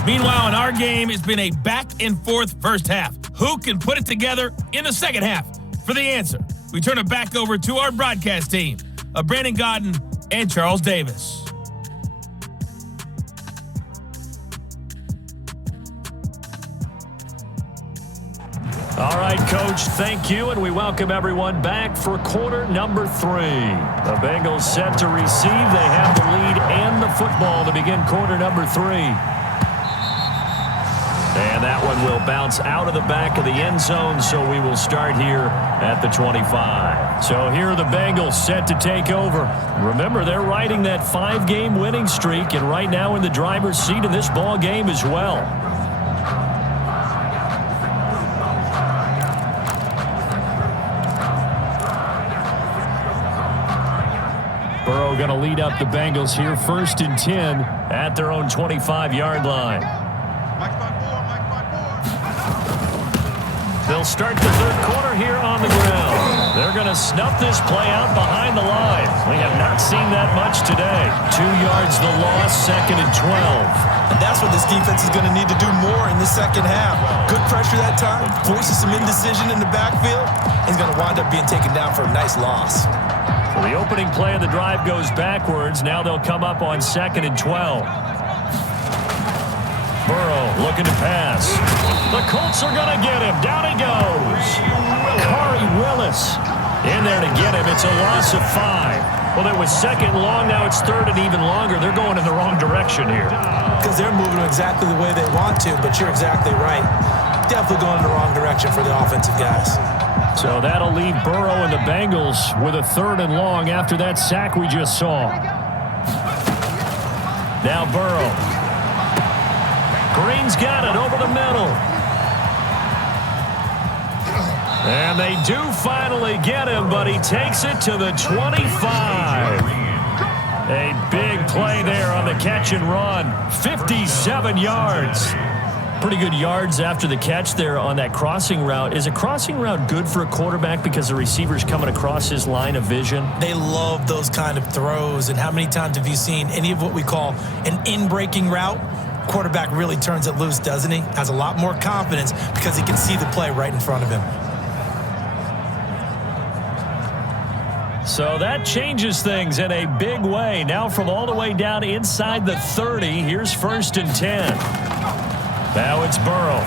Meanwhile, in our game, it's been a back-and-forth first half. Who can put it together in the second half? For the answer, we turn it back over to our broadcast team of Brandon Godden and Charles Davis. All right, Coach, thank you, and we welcome everyone back for quarter number 3. The Bengals set to receive. They have the lead and the football to begin quarter number 3. And that one will bounce out of the back of the end zone, so we will start here at the 25. So here are the Bengals set to take over. Remember, they're riding that 5-game winning streak, and right now in the driver's seat in this ball game as well. Burrow going to lead up the Bengals here, 1st and 10 at their own 25-yard line. They'll start the third quarter here on the ground. They're going to snuff this play out behind the line. We have not seen that much today. 2 yards the loss, 2nd and 12. And that's what this defense is going to need to do more in the second half. Good pressure that time, forces some indecision in the backfield. He's going to wind up being taken down for a nice loss. So the opening play of the drive goes backwards. Now they'll come up on 2nd and 12. Burrow looking to pass. The Colts are going to get him. Down he goes. Corey Willis in there to get him. It's a loss of 5. Well, it was 2nd long. Now it's 3rd and even longer. They're going in the wrong direction here. Because they're moving exactly the way they want to, but you're exactly right. Definitely going in the wrong direction for the offensive guys. So that'll leave Burrow and the Bengals with a 3rd and long after that sack we just saw. Now Burrow. Green's got it over the middle. And they do finally get him, but he takes it to the 25. A big play there on the catch and run. 57 yards. Pretty good yards after the catch there on that crossing route. Is a crossing route good for a quarterback because the receiver's coming across his line of vision? They love those kind of throws. And how many times have you seen any of what we call an in-breaking route? Quarterback really turns it loose, doesn't he? Has a lot more confidence because he can see the play right in front of him. So that changes things in a big way. Now from all the way down inside the 30, here's 1st and 10. Now it's Burrow.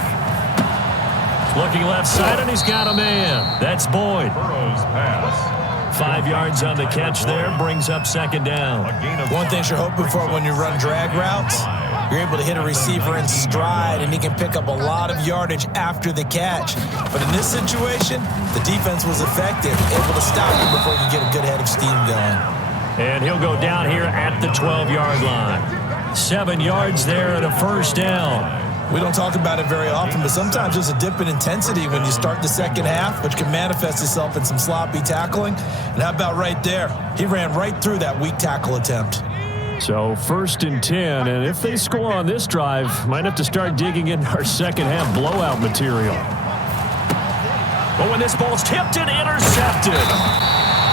Looking left side, and he's got a man. That's Boyd. Burrow's pass. 5 yards on the catch there, brings up 2nd down. One thing you're hoping for when you run drag routes, you're able to hit a receiver in stride, and he can pick up a lot of yardage after the catch. But in this situation, the defense was effective, able to stop him before he could get a good head of steam going. And he'll go down here at the 12-yard line. 7 yards there and a 1st down. We don't talk about it very often, but sometimes there's a dip in intensity when you start the second half, which can manifest itself in some sloppy tackling. And how about right there? He ran right through that weak tackle attempt. So 1st and 10, and if they score on this drive, might have to start digging in our second half blowout material. But when this ball's tipped and intercepted,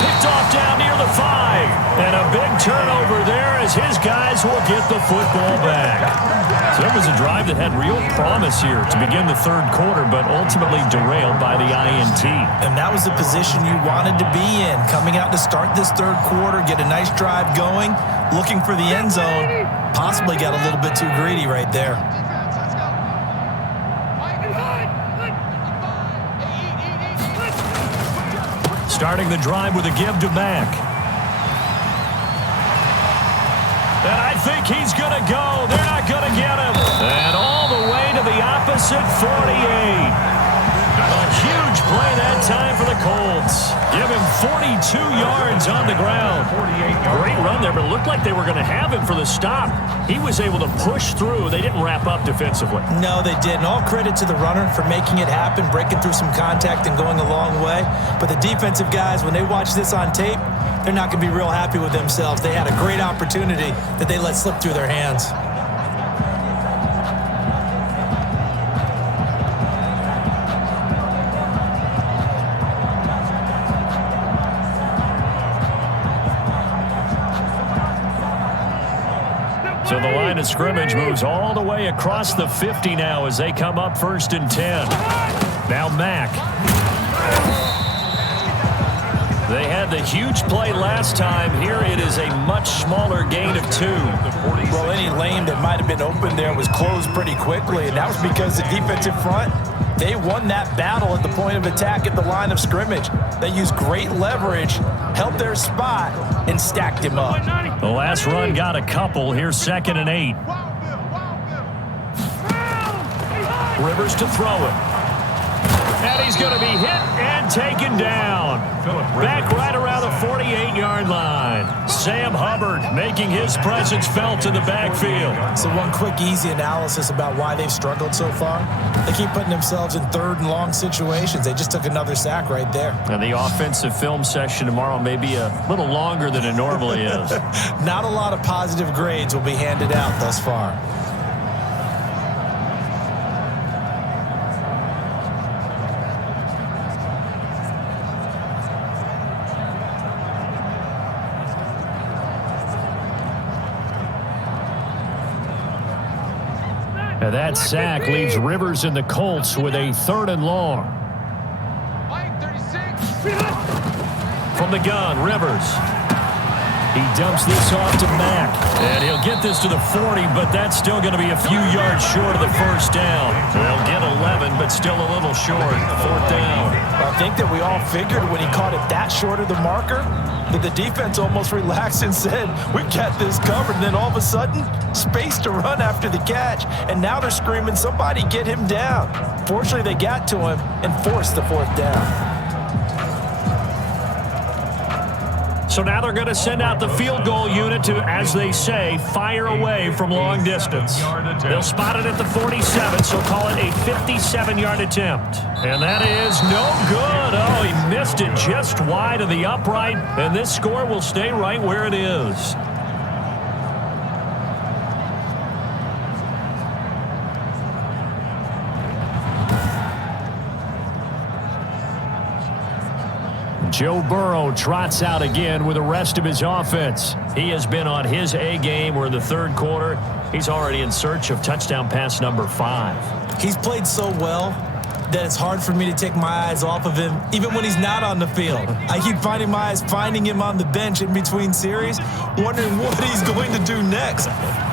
picked off down near the 5, and a big turnover there as his guys will get the football back. So it was a drive that had real promise here to begin the 3rd quarter, but ultimately derailed by the INT. And that was the position you wanted to be in, coming out to start this 3rd quarter, get a nice drive going, looking for the end zone, possibly got a little bit too greedy right there. Starting the drive with a give to Mack. And I think he's going to go. They're not going to get him. And all the way to the opposite 48. A huge play that time for the Colts. Give him 42 yards on the ground. Great run there, but it looked like they were going to have him for the stop. He was able to push through. They didn't wrap up defensively. No, they didn't. All credit to the runner for making it happen, breaking through some contact and going a long way. But the defensive guys, when they watch this on tape, they're not going to be real happy with themselves. They had a great opportunity that they let slip through their hands. of scrimmage moves all the way across the 50 now as they come up 1st and 10. Now Mack. They had the huge play last time. Here it is a much smaller gain of 2. Well, any lane that might have been open there was closed pretty quickly, and that was because the defensive front, they won that battle at the point of attack at the line of scrimmage. They used great leverage, held their spot, and stacked him up. The last run got a couple. Here's 2nd and 8. Rivers to throw it. And he's going to be hit and taken down. Back right around the 48-yard line. Sam Hubbard making his presence felt in the backfield. So one quick, easy analysis about why they've struggled so far. They keep putting themselves in 3rd and long situations. They just took another sack right there. And the offensive film session tomorrow may be a little longer than it normally is. Not a lot of positive grades will be handed out thus far. And that sack leaves Rivers and the Colts with a 3rd and long. From the gun, Rivers. He dumps this off to Mack. And he'll get this to the 40, but that's still going to be a few yards short of the 1st down. They'll get 11, but still a little short. 4th down. I think that we all figured when he caught it that short of the marker that the defense almost relaxed and said, we've got this covered. And then all of a sudden, space to run after the catch. And now they're screaming, somebody get him down. Fortunately, they got to him and forced the 4th down. So now they're going to send out the field goal unit to, as they say, fire away from long distance. They'll spot it at the 47, so call it a 57-yard attempt. And that is no good. Oh, he missed it just wide of the upright, and this score will stay right where it is. Joe Burrow trots out again with the rest of his offense. He has been on his A game. We're in the 3rd quarter. He's already in search of touchdown pass number 5. He's played so well that it's hard for me to take my eyes off of him, even when he's not on the field. I keep finding my eyes finding him on the bench in between series, wondering what he's going to do next.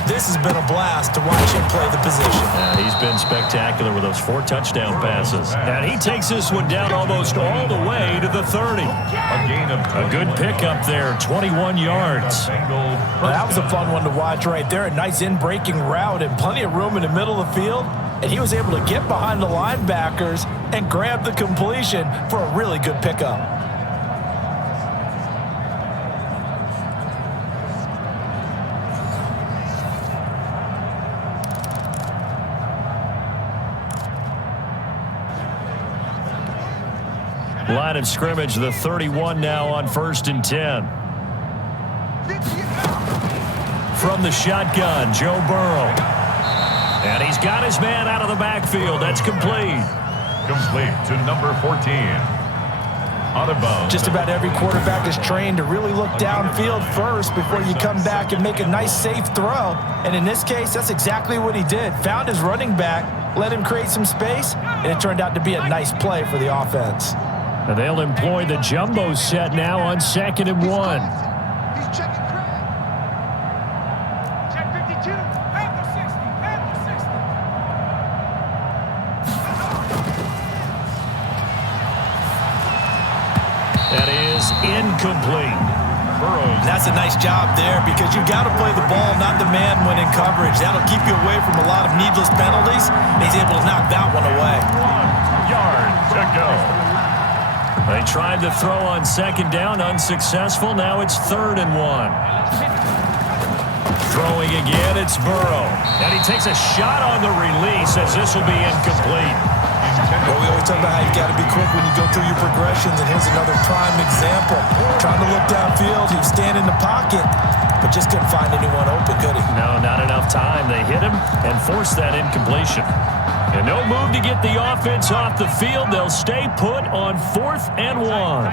This has been a blast to watch him play the position. Yeah, he's been spectacular with those 4 touchdown passes. And he takes this one down almost all the way to the 30. A good pickup there, 21 yards. Well, that was a fun one to watch right there. A nice in-breaking route and plenty of room in the middle of the field. And he was able to get behind the linebackers and grab the completion for a really good pickup. Line of scrimmage, the 31 now on 1st and 10. From the shotgun, Joe Burrow. And he's got his man out of the backfield. That's complete. Complete to number 14. Out of bounds. Just about every quarterback is trained to really look downfield first before you come back and make a nice, safe throw. And in this case, that's exactly what he did. Found his running back, let him create some space, and it turned out to be a nice play for the offense. And they'll employ the jumbo set now on 2nd and 1. He's checking Craig. Check 52. And the 60. And the 60. That is incomplete. That's a nice job there because you got to play the ball, not the man when in coverage. That'll keep you away from a lot of needless penalties. And he's able to knock that one away. 1 yard to go. They tried to throw on 2nd down, unsuccessful. Now it's 3rd and 1. Throwing again, it's Burrow. And he takes a shot on the release as this will be incomplete. Well, we always talk about how you got to be quick when you go through your progressions, and here's another prime example. Trying to look downfield, he was standing in the pocket, but just couldn't find anyone open, could he? No, not enough time. They hit him and forced that incompletion. And no move to get the offense off the field. They'll stay put on 4th and 1.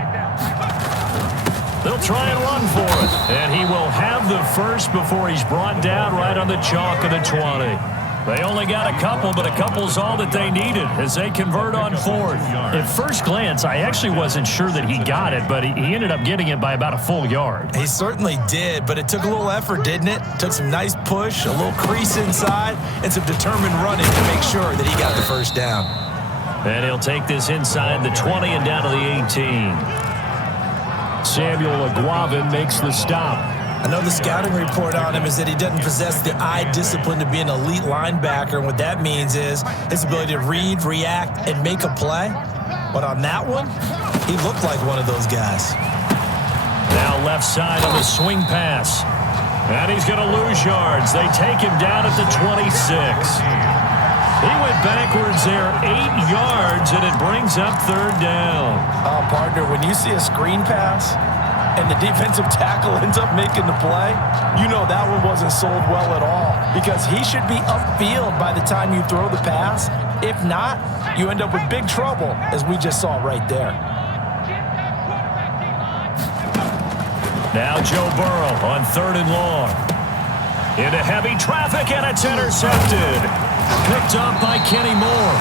They'll try and run for it. And he will have the first before he's brought down right on the chalk of the 20. They only got a couple, but a couple's all that they needed as they convert on fourth. At first glance, I actually wasn't sure that he got it, but he ended up getting it by about a full yard. He certainly did, but it took a little effort, didn't it? Took some nice push, a little crease inside, and some determined running to make sure that he got the first down. And he'll take this inside the 20 and down to the 18. Samuel Aguavin makes the stop. I know the scouting report on him is that he doesn't possess the eye discipline to be an elite linebacker, and what that means is his ability to read, react, and make a play. But on that one, he looked like one of those guys. Now left side on the swing pass. And he's going to lose yards. They take him down at the 26. He went backwards there 8 yards, and it brings up third down. Partner, when you see a screen pass and the defensive tackle ends up making the play, you know that one wasn't sold well at all because he should be upfield by the time you throw the pass. If not, you end up with big trouble, as we just saw right there. Now Joe Burrow on third and long. Into heavy traffic, and it's intercepted. Picked up by Kenny Moore.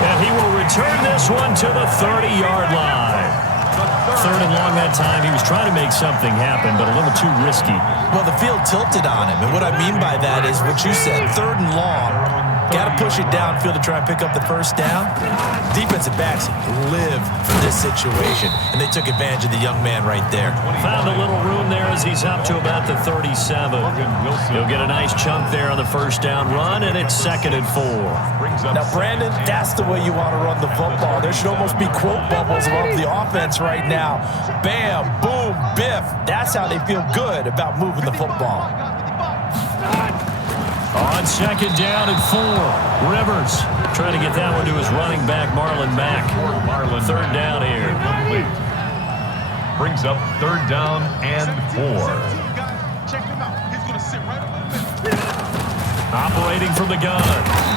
And he will return this one to the 30-yard line. Third and long that time. He was trying to make something happen, but a little too risky. Well, the field tilted on him, and what I mean by that is what you said, third and long. Got to push it downfield to try and pick up the first down. Defensive backs live for this situation, and they took advantage of the young man right there. Found a little room there as he's up to about the 37. He'll get a nice chunk there on the first down run, and it's 2nd and 4. Now, Brandon, that's the way you want to run the football. There should almost be quote bubbles above the offense right now. Bam, boom, biff. That's how they feel good about moving the football. On 2nd down and 4, Rivers trying to get that one to his running back, Marlon Mack. Third down here. Brings up third down and 4. Check him out. He's going to sit right over the middle. Operating from the gun,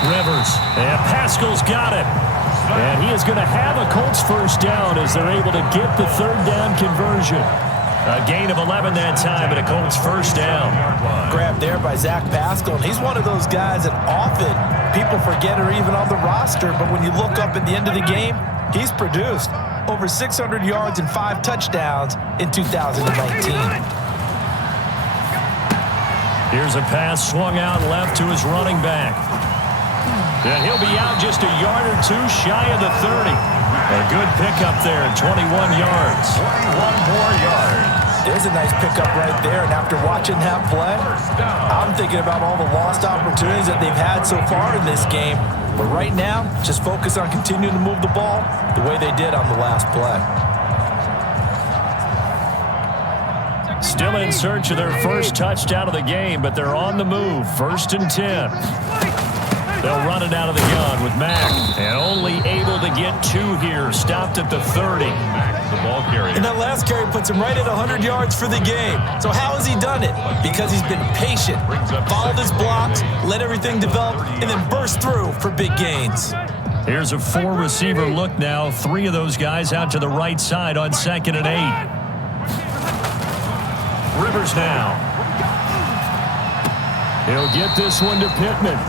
Rivers. And Pascal's got it. And he is going to have a Colts first down as they're able to get the third down conversion. A gain of 11 that time, and a Colts first down. Grabbed there by Zach Pascal, and he's one of those guys that often people forget are even on the roster, but when you look up at the end of the game, he's produced over 600 yards and 5 touchdowns in 2019. Here's a pass swung out left to his running back. And he'll be out just a yard or two shy of the 30. A good pickup there, 21 yards. 21 more yards. There's a nice pickup right there, and after watching that play, I'm thinking about all the lost opportunities that they've had so far in this game. But right now, just focus on continuing to move the ball the way they did on the last play. Still in search of their first touchdown of the game, but they're on the move. 1st and 10. They'll run it out of the gun with Mack, and only able to get 2 here. Stopped at the 30. The ball carrier. And that last carry puts him right at 100 yards for the game. So how has he done it? Because he's been patient, followed his blocks, let everything develop, and then burst through for big gains. Here's a 4-receiver look now. 3 of those guys out to the right side on 2nd and 8. Rivers now. He'll get this one to Pittman.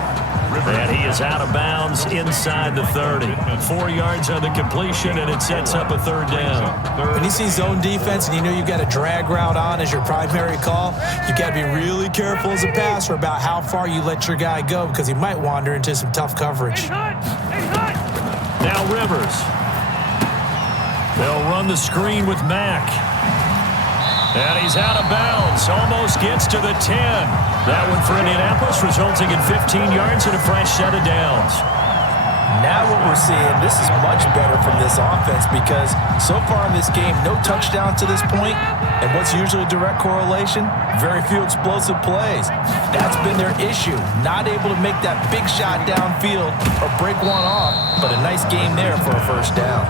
And he is out of bounds inside the 30. 4 yards on the completion, and it sets up a third down. When you see zone defense and you know you've got a drag route on as your primary call, you've got to be really careful as a passer about how far you let your guy go because he might wander into some tough coverage. Now Rivers. They'll run the screen with Mack. And he's out of bounds. Almost gets to the 10. That one for Indianapolis, resulting in 15 yards and a fresh set of downs. Now what we're seeing, this is much better from this offense because so far in this game, no touchdowns to this point, and what's usually a direct correlation? Very few explosive plays. That's been their issue, not able to make that big shot downfield or break one off, but a nice game there for a first down.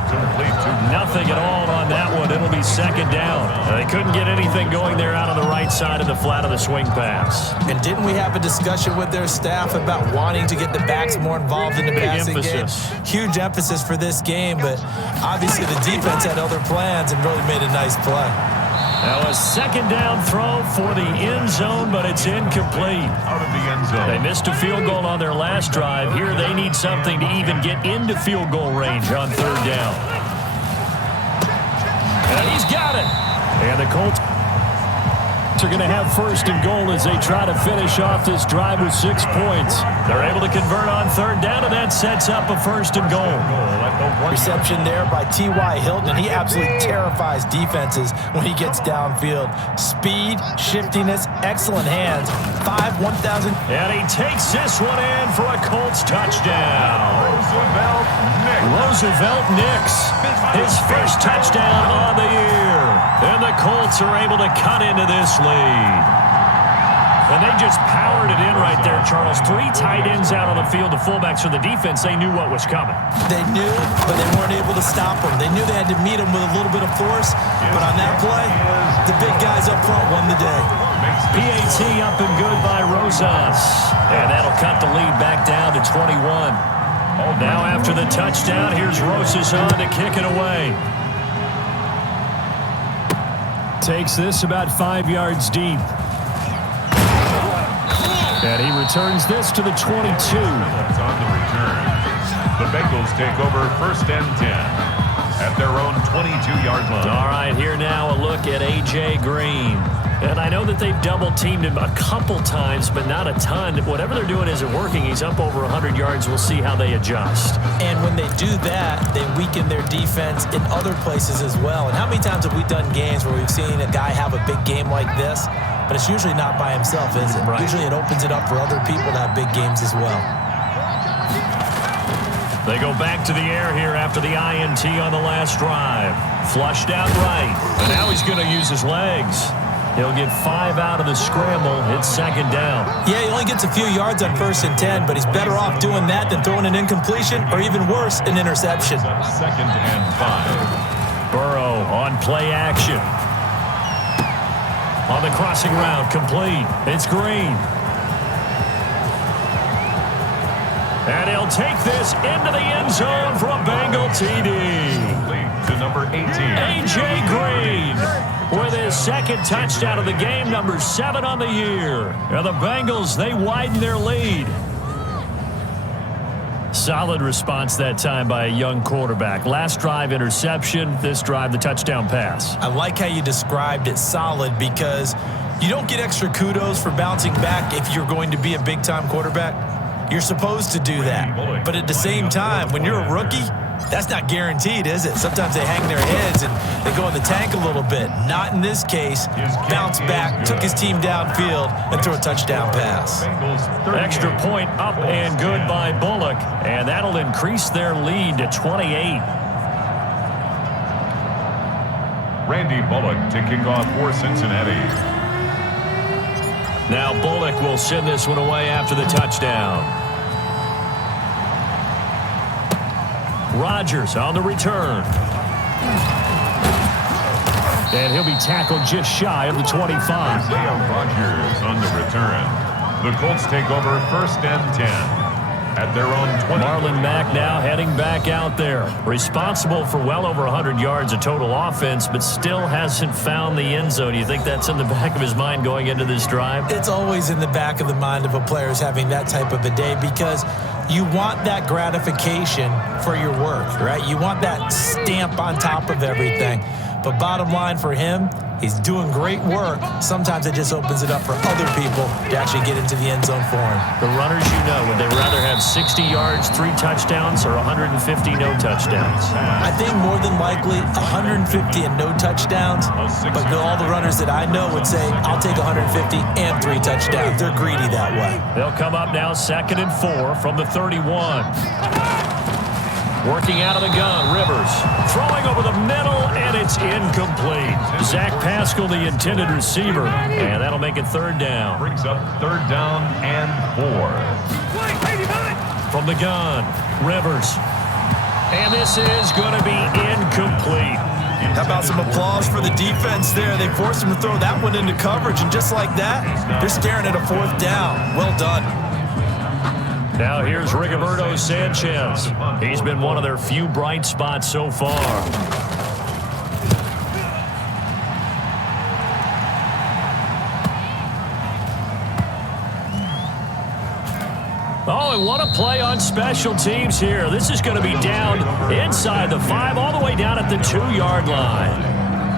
Nothing at all on that one. It'll be 2nd down. They couldn't get anything going there out on the right side of the flat of the swing pass. And didn't we have a discussion with their staff about wanting to get the backs more involved in the passing game? Huge emphasis for this game, but obviously the defense had other plans and really made a nice play. Now a second down throw for the end zone, but it's incomplete. Out of the end zone. They missed a field goal on their last drive. Here they need something to even get into field goal range on third down. And he's got it. And the Colts are going to have first and goal as they try to finish off this drive with 6 points. They're able to convert on third down, and that sets up a first and goal. Reception there by T.Y. Hilton, and he absolutely terrifies defenses when he gets downfield. Speed, shiftiness, excellent hands. 1,000. And he takes this one in for a Colts touchdown. Roosevelt Nix, his first touchdown on the year. And the Colts are able to cut into this lead. And they just powered it in right there, Charles. 3 tight ends out on the field. The fullbacks for the defense, they knew what was coming. They knew, but they weren't able to stop them. They knew they had to meet them with a little bit of force. But on that play, the big guys up front won the day. PAT up and good by Rosas. And that'll cut the lead back down to 21. Now after the touchdown, here's Rosas on to kick it away. Takes this about 5 yards deep. And he returns this to the 22. It's on the return. The Bengals take over first and 10 at their own 22-yard line. All right, here now a look at A.J. Green. And I know that they've double-teamed him a couple times, but not a ton. Whatever they're doing isn't working. He's up over 100 yards. We'll see how they adjust. And when they do that, they weaken their defense in other places as well. And how many times have we done games where we've seen a guy have a big game like this, but it's usually not by himself, is it? Right. Usually it opens it up for other people to have big games as well. They go back to the air here after the INT on the last drive. Flushed out right. And now he's going to use his legs. He'll get 5 out of the scramble. It's second down. Yeah, he only gets a few yards on first and 10, but he's better off doing that than throwing an incompletion or even worse, an interception. Second and 5. Burrow on play action. On the crossing route, complete. It's Green. And he'll take this into the end zone for a Bengal TD. To number 18. A.J. Green with his second touchdown of the game, number 7 on the year. And the Bengals, they widen their lead. Solid response that time by a young quarterback. Last drive, interception. This drive, the touchdown pass. I like how you described it, solid, because you don't get extra kudos for bouncing back if you're going to be a big-time quarterback. You're supposed to do that. But at the same time, when you're a rookie, that's not guaranteed, is it? Sometimes they hang their heads and they go in the tank a little bit. Not in this case. Bounce back, took his team downfield, and threw a touchdown pass. Extra point up and good by Bullock, and that'll increase their lead to 28. Randy Bullock to kick off for Cincinnati. Now Bullock will send this one away after the touchdown. Rodgers on the return. And he'll be tackled just shy of the 25. Isaiah Rodgers on the return. The Colts take over first and 10 at their own 20. Marlon Mack now heading back out there. Responsible for well over 100 yards of total offense, but still hasn't found the end zone. You think that's in the back of his mind going into this drive? It's always in the back of the mind of a player having that type of a day, because you want that gratification for your work, right? You want that stamp on top of everything. But bottom line for him, he's doing great work. Sometimes it just opens it up for other people to actually get into the end zone for him. The runners, you know, would they rather have 60 yards, 3 touchdowns, or 150 no touchdowns? I think more than likely 150 and no touchdowns. But all the runners that I know would say, I'll take 150 and 3 touchdowns. They're greedy that way. They'll come up now 2nd and 4 from the 31. Working out of the gun, Rivers. Throwing over the middle, and it's incomplete. Zach Pascal, the intended receiver. And that'll make it 3rd down. Brings up 3rd down and 4. From the gun, Rivers. And this is going to be incomplete. How about some applause for the defense there? They forced him to throw that one into coverage, and just like that, they're staring at a 4th down. Well done. Now here's Rigoberto Sanchez. He's been one of their few bright spots so far. Oh, and what a play on special teams here. This is going to be down inside the 5, all the way down at the 2-yard line.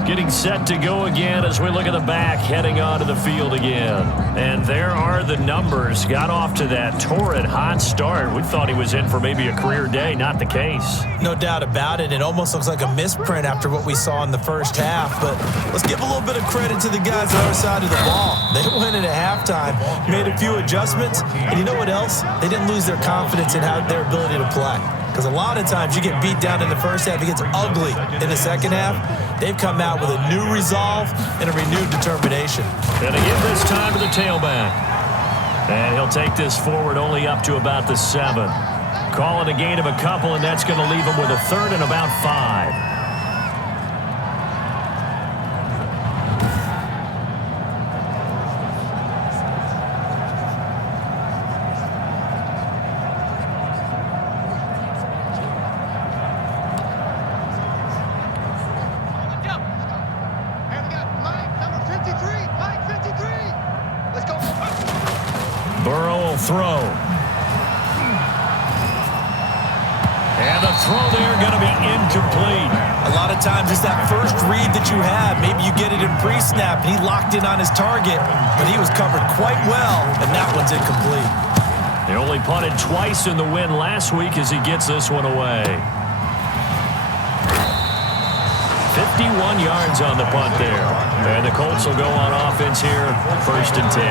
Getting set to go again as we look at the back, heading onto the field again. And there are the numbers. Got off to that torrid hot start. We thought he was in for maybe a career day. Not the case. No doubt about it. It almost looks like a misprint after what we saw in the first half. But let's give a little bit of credit to the guys on the other side of the ball. They went in at halftime, made a few adjustments, and you know what else? They didn't lose their confidence in their ability to play. Because a lot of times you get beat down in the first half, it gets ugly in the second half. They've come out with a new resolve and a renewed determination. Going to give this time to the tailback. And he'll take this forward only up to about the 7. Calling a gain of a couple, and that's going to leave him with a 3rd and about 5. Throw. And the throw there going to be incomplete. A lot of times it's that first read that you have. Maybe you get it in pre-snap, and he locked in on his target, but he was covered quite well, and that one's incomplete. They only punted twice in the win last week as he gets this one away. 51 yards on the punt there. And the Colts will go on offense here, 1st and 10.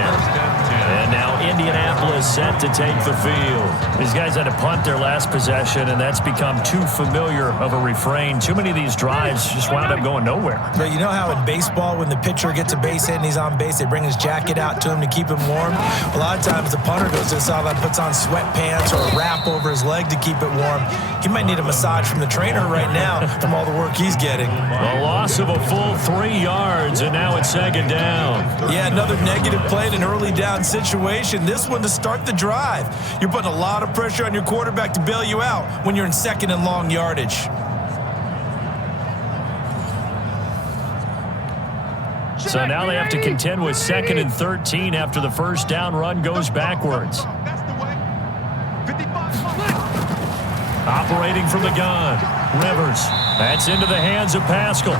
And now Indianapolis set to take the field. These guys had to punt their last possession, and that's become too familiar of a refrain. Too many of these drives just wound up going nowhere. But you know how in baseball, when the pitcher gets a base hit and he's on base, they bring his jacket out to him to keep him warm? A lot of times the punter goes to the sideline, puts on sweatpants or a wrap over his leg to keep it warm. He might need a massage from the trainer right now from all the work he's getting. A loss of a full 3 yards, and now it's 2nd down. Yeah, another negative play in an early down situation. This one to start the drive. You're putting a lot of pressure on your quarterback to bail you out when you're in 2nd and long yardage. So now they have to contend with 2nd and 13 after the first down run goes backwards. Operating from the gun, Rivers. That's into the hands of Pascal.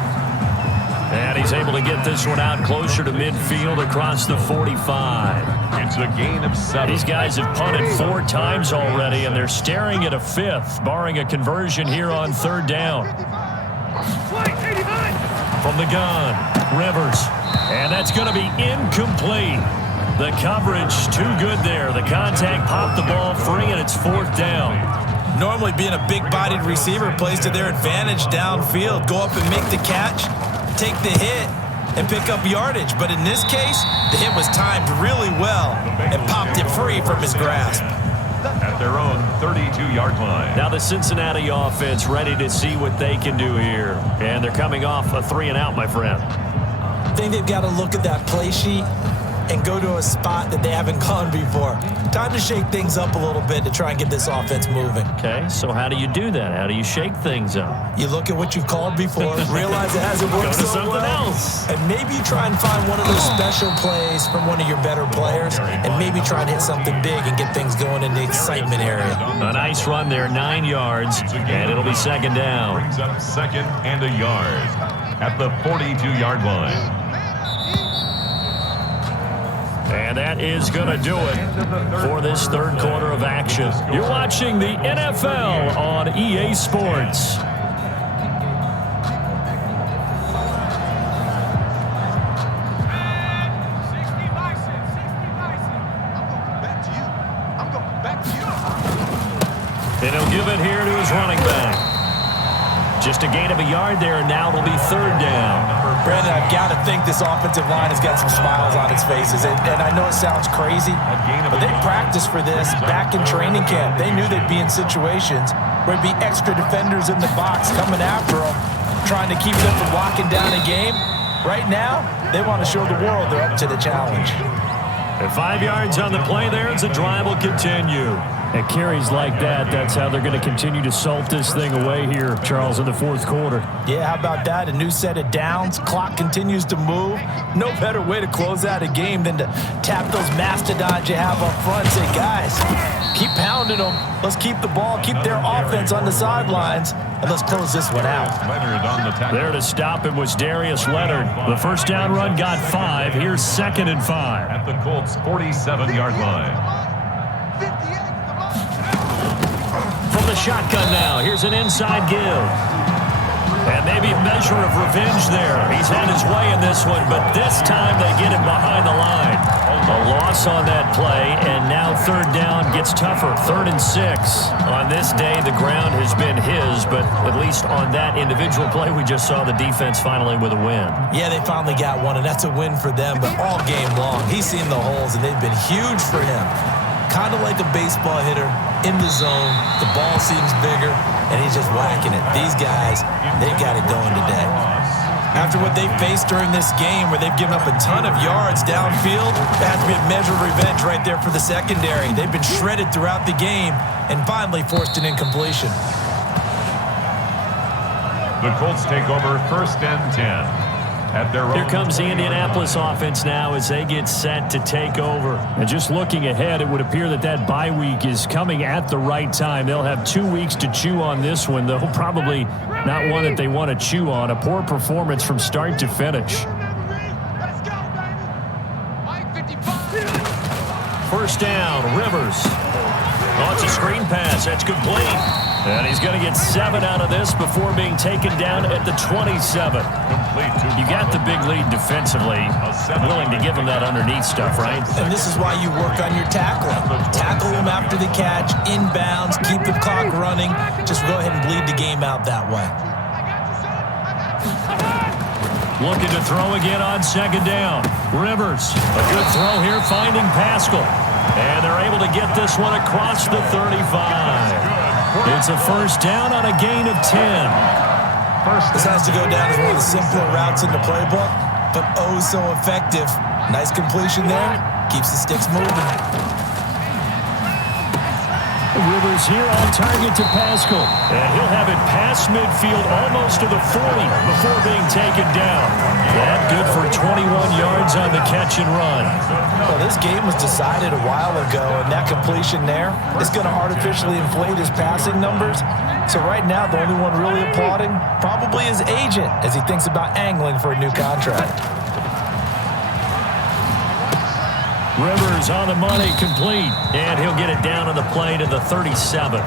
And he's able to get this one out closer to midfield across the 45. It's a gain of 7. These guys have punted 4 times already, and they're staring at a 5th, barring a conversion here on 3rd down. From the gun, Rivers. And that's going to be incomplete. The coverage too good there. The contact popped the ball free, and it's 4th down. Normally being a big-bodied receiver plays to their advantage downfield. Go up and make the catch, take the hit, and pick up yardage. But in this case, the hit was timed really well and popped it free from his grasp. At their own 32-yard line. Now the Cincinnati offense ready to see what they can do here. And they're coming off a 3-and-out, my friend. I think they've got to look at that play sheet and go to a spot that they haven't gone before. Time to shake things up a little bit to try and get this offense moving. Okay, so how do you do that? How do you shake things up? You look at what you've called before, realize it hasn't worked Go to so something well, else. and maybe try and find one of those special plays from one of your better players, and maybe try and hit something big and get things going in the excitement area. A nice run there, 9 yards, and it'll be 2nd down. Brings up 2nd and a yard at the 42-yard line. And that is going to do it for this 3rd quarter of action. You're watching the NFL on EA Sports. And he'll give it here to his running back. Just a gain of a yard there, and now it'll be 3rd down. Brandon, I've got to think this offensive line has got some smiles on its faces. And I know it sounds crazy, but they practiced for this back in training camp. They knew they'd be in situations where there'd be extra defenders in the box coming after them, trying to keep them from locking down a game. Right now, they want to show the world they're up to the challenge. And 5 yards on the play there as the drive will continue. At carries like that, that's how they're going to continue to salt this thing away here, Charles, in the fourth quarter. Yeah, how about that? A new set of downs. Clock continues to move. No better way to close out a game than to tap those mastodons you have up front and say, guys, keep pounding them. Let's keep the ball, keep their offense on the sidelines, and let's close this one out. There to stop him was Darius Leonard. The first down run got 5. Here's 2nd and 5. At the Colts' 47-yard line. From the shotgun now, here's an inside give. And maybe a measure of revenge there. He's had his way in this one, but this time they get him behind the line. A loss on that play, and now 3rd down gets tougher. 3rd and 6. On this day, the ground has been his, but at least on that individual play, we just saw the defense finally with a win. Yeah, they finally got one, and that's a win for them, but all game long, he's seen the holes, and they've been huge for him. Kind of like a baseball hitter in the zone. The ball seems bigger, and he's just whacking it. These guys, they got it going today. After what they faced during this game where they've given up a ton of yards downfield, that has to be a measure of revenge right there for the secondary. They've been shredded throughout the game and finally forced an incompletion. The Colts take over 1st and 10. Here comes the Indianapolis offense now as they get set to take over. And just looking ahead, it would appear that that bye week is coming at the right time. They'll have 2 weeks to chew on this one, though probably not one that they want to chew on. A poor performance from start to finish. First down, Rivers. Oh, it's a screen pass. That's complete. And he's going to get 7 out of this before being taken down at the 27. You got the big lead defensively. Willing to give him that underneath stuff, right? And this is why you work on your tackling. Tackle him after the catch, inbounds, keep the clock running. Just go ahead and bleed the game out that way. Looking to throw again on 2nd down. Rivers, a good throw here, finding Pascal. And they're able to get this one across the 35. It's a first down on a gain of 10. This has to go down as one of the simpler routes in the playbook, but oh so effective. Nice completion there. Keeps the sticks moving. Rivers here on target to Pascal. And he'll have it past midfield almost to the 40 before being taken down. That good for 21 yards on the catch and run. Well, this game was decided a while ago, and that completion there is going to artificially inflate his passing numbers. So right now, the only one really applauding probably his agent as he thinks about angling for a new contract. Rivers on the money, complete. And he'll get it down on the play to the 37.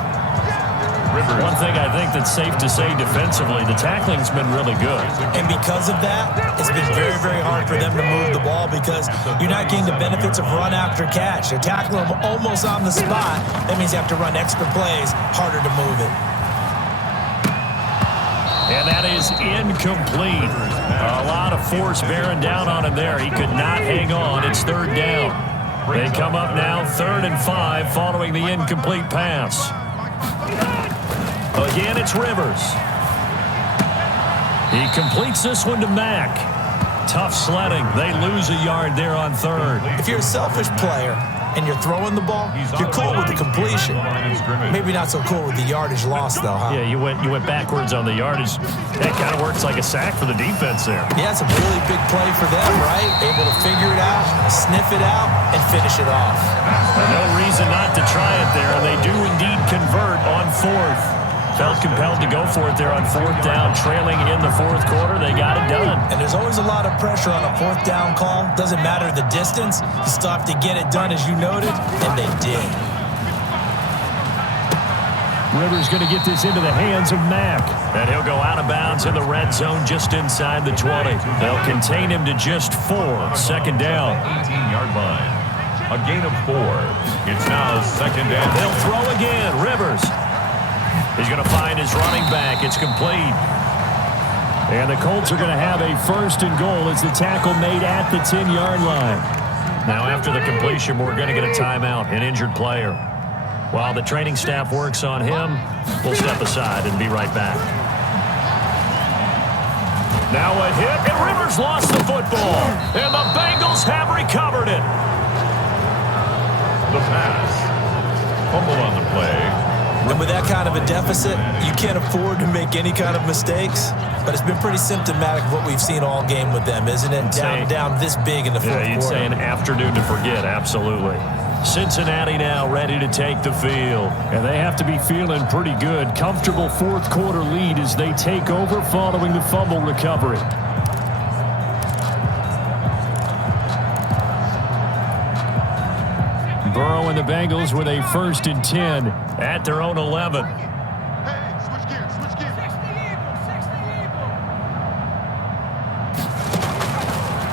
One thing I think that's safe to say defensively, the tackling's been really good. And because of that, it's been very, very hard for them to move the ball because you're not getting the benefits of run after catch. They're tackling them almost on the spot. That means you have to run extra plays, harder to move it. And that is incomplete. A lot of force bearing down on him there. He could not hang on. It's 3rd down. They come up now 3rd and 5 following the incomplete pass. Again, it's Rivers. He completes this one to Mack. Tough sledding. They lose a yard there on 3rd. If you're a selfish player and you're throwing the ball, you're cool with the completion. Maybe not so cool with the yardage loss, though, huh? Yeah, you went backwards on the yardage. That kind of works like a sack for the defense there. Yeah, it's a really big play for them, right? Able to figure it out, sniff it out, and finish it off. No reason not to try it there, and they do indeed convert on 4th. Felt compelled to go for it there on 4th down, trailing in the 4th quarter. They got it done. And there's always a lot of pressure on a 4th down call. Doesn't matter the distance. You still have to get it done, as you noted, and they did. Rivers going to get this into the hands of Mack. And he'll go out of bounds in the red zone just inside the 20. They'll contain him to just 4. 2nd down. 18-yard line. A gain of 4. It's now 2nd down. They'll throw again. Rivers. He's going to find his running back. It's complete. And the Colts are going to have a 1st and goal as the tackle made at the 10-yard line. Now after the completion, we're going to get a timeout, an injured player. While the training staff works on him, we'll step aside and be right back. Now a hit, and Rivers lost the football. And the Bengals have recovered it. The pass. fumble on the play. And with that kind of a deficit, you can't afford to make any kind of mistakes. But it's been pretty symptomatic of what we've seen all game with them, isn't it? Down this big in the fourth quarter. You'd say an afternoon to forget, absolutely. Cincinnati now ready to take the field. And they have to be feeling pretty good. Comfortable fourth quarter lead as they take over following the fumble recovery. Burrow and the Bengals with a 1st and 10 at their own 11. Hey, switch gears, switch gears.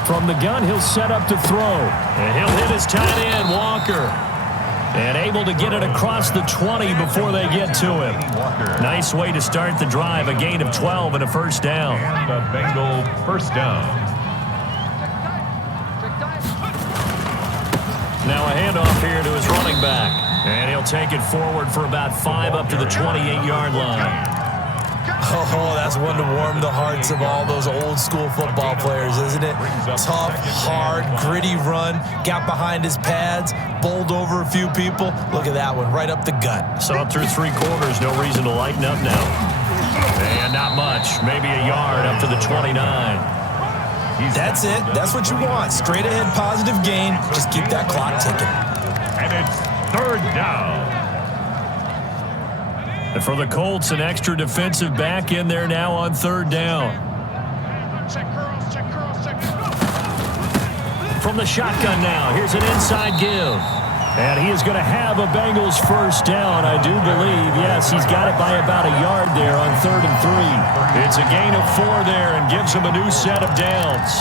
From the gun, he'll set up to throw. And he'll hit his tight end, Walker. And able to get it across the 20 before they get to him. Nice way to start the drive. A gain of 12 and a first down. And a Bengal first down. Now a handoff here to his running back. And he'll take it forward for about 5 up to the 28-yard line. Oh, that's one to warm the hearts of all those old-school football players, isn't it? Tough, hard, gritty run. Got behind his pads, bowled over a few people. Look at that one, right up the gut. Saw it through 3 quarters. No reason to lighten up now. And not much. Maybe a yard up to the 29. That's it. That's what you want. Straight ahead positive gain. Just keep that clock ticking. And it's 3rd down. And for the Colts, an extra defensive back in there now on 3rd down. Check curls, check curls, check curls. From the shotgun now, here's an inside give. And he is going to have a Bengals first down, I do believe. Yes, he's got it by about a yard there on 3rd and 3. It's a gain of 4 there and gives him a new set of downs.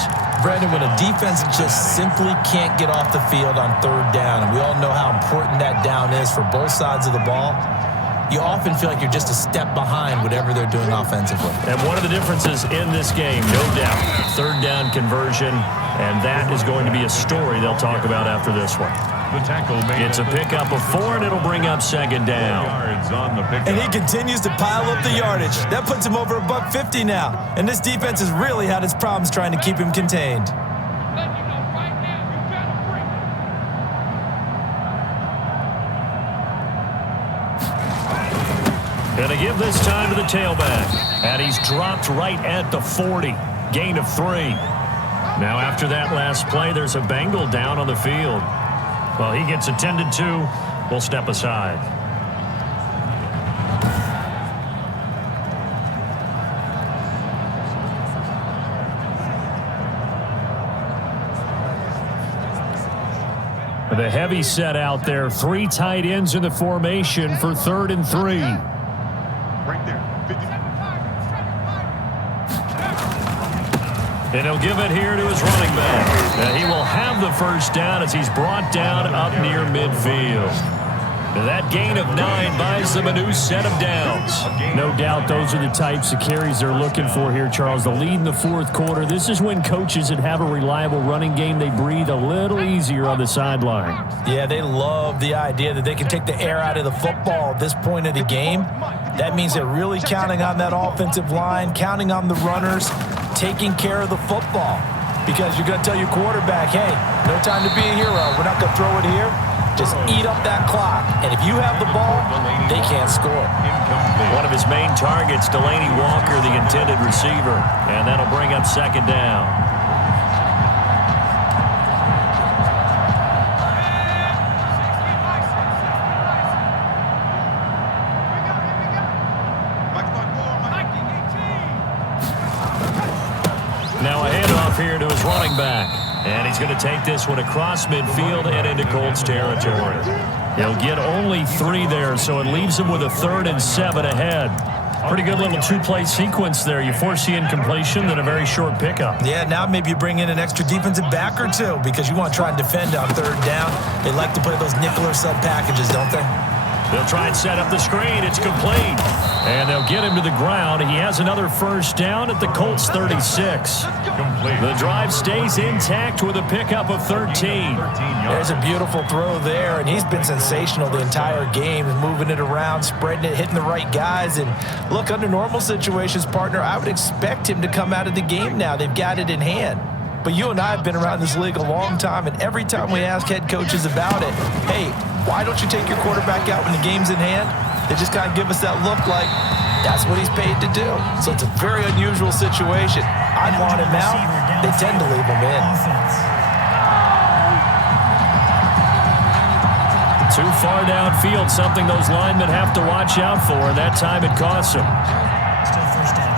Brandon, when a defense just simply can't get off the field on 3rd down, and we all know how important that down is for both sides of the ball, you often feel like you're just a step behind whatever they're doing offensively. And one of the differences in this game, no doubt, 3rd down conversion, and that is going to be a story they'll talk about after this one. The tackle made. It's a pickup of 4, and it'll bring up 2nd down. Yards on the pickup. And he continues to pile up the yardage. That puts him over $150 now. And this defense has really had its problems trying to keep him contained. Gonna give this time to the tailback. And he's dropped right at the 40. Gain of 3. Now after that last play, there's a Bengal down on the field. Well, he gets attended to. We'll step aside. The heavy set out there. 3 tight ends in the formation for 3rd and 3. Right there. 50. And he'll give it here to his running back. And he will have the first down as he's brought down up near midfield. And that gain of 9 buys them a new set of downs. No doubt those are the types of carries they're looking for here, Charles. The lead in the 4th quarter. This is when coaches that have a reliable running game, they breathe a little easier on the sideline. Yeah, they love the idea that they can take the air out of the football at this point of the game. That means they're really counting on that offensive line, counting on the runners, taking care of the football. Because you're going to tell your quarterback, hey, no time to be a hero. We're not going to throw it here. Just eat up that clock. And if you have the ball, they can't score. One of his main targets, Delaney Walker, the intended receiver. And that'll bring up 2nd down. Now a handoff here to his running back. And he's going to take this one across midfield and into Colts territory. He'll get only 3 there, so it leaves him with a 3rd and 7 ahead. Pretty good little 2-play sequence there. You force the incompletion, then a very short pickup. Yeah, now maybe you bring in an extra defensive back or 2 because you want to try and defend on 3rd down. They like to play those nickel or sub packages, don't they? They'll try and set up the screen. It's complete. And they'll get him to the ground. He has another first down at the Colts 36. Complete. The drive stays intact with a pickup of 13. There's a beautiful throw there, and he's been sensational the entire game, moving it around, spreading it, hitting the right guys. And look, under normal situations, partner, I would expect him to come out of the game now. They've got it in hand. But you and I have been around this league a long time, and every time we ask head coaches about it, hey, Why don't you take your quarterback out when the game's in hand? They just kind of give us that look like that's what he's paid to do. So it's a very unusual situation. I'd want him out. They tend to leave him in. Too far downfield, something those linemen have to watch out for, and that time it costs them. Still first down.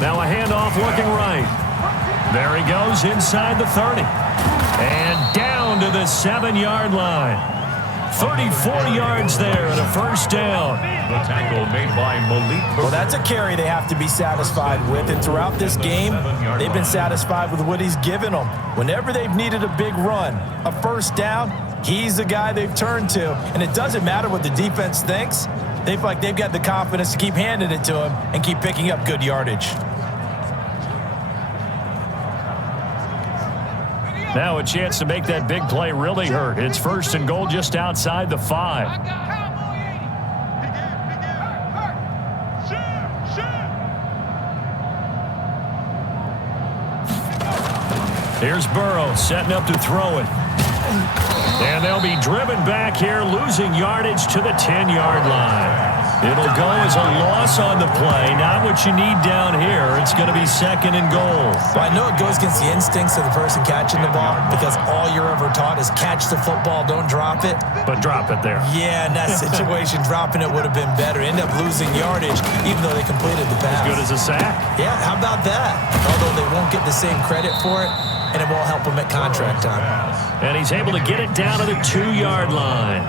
Now a handoff looking right. There he goes inside the 30. And down to the 7-yard line. 34 yards there and a first down. The tackle made by Malik. Well, that's a carry they have to be satisfied with. And throughout this game, they've been satisfied with what he's given them. Whenever they've needed a big run, a first down, he's the guy they've turned to. And it doesn't matter what the defense thinks. They feel like they've got the confidence to keep handing it to him and keep picking up good yardage. Now a chance to make that big play really hurt. It's first and goal just outside the 5. Here's Burrow setting up to throw it. And they'll be driven back here, losing yardage to the 10-yard line. It'll go as a loss on the play. Not what you need down here. It's going to be second and goal. Well, I know it goes against the instincts of the person catching the ball because all you're ever taught is catch the football, don't drop it. But drop it there. Yeah, in that situation, dropping it would have been better. End up losing yardage even though they completed the pass. As good as a sack. Yeah, how about that? Although they won't get the same credit for it, and it won't help them at contract time. And he's able to get it down to the 2-yard line.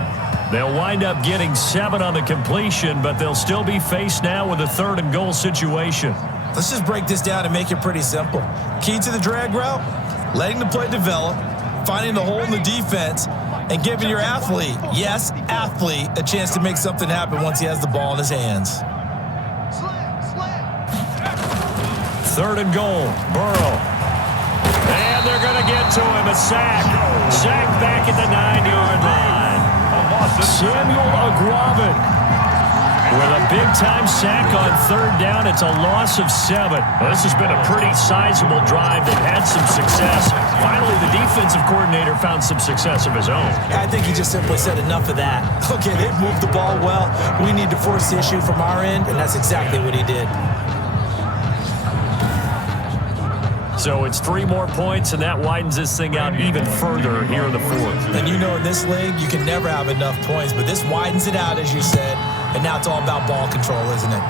They'll wind up getting 7 on the completion, but they'll still be faced now with a third and goal situation. Let's just break this down and make it pretty simple. Key to the drag route, letting the play develop, finding the hole in the defense, and giving your athlete, yes, athlete, a chance to make something happen once he has the ball in his hands. Third and goal, Burrow. And they're going to get to him, a sack. Sack back at the 9-yard line. Samuel Agravin with a big-time sack on third down. It's a loss of 7. Well, this has been a pretty sizable drive that had some success. Finally, the defensive coordinator found some success of his own. I think he just simply said enough of that. Okay, they've moved the ball well. We need to force the issue from our end, and that's exactly what he did. So it's 3 more points, and that widens this thing out even further here in the 4th. And you know in this league, you can never have enough points, but this widens it out, as you said, and now it's all about ball control, isn't it?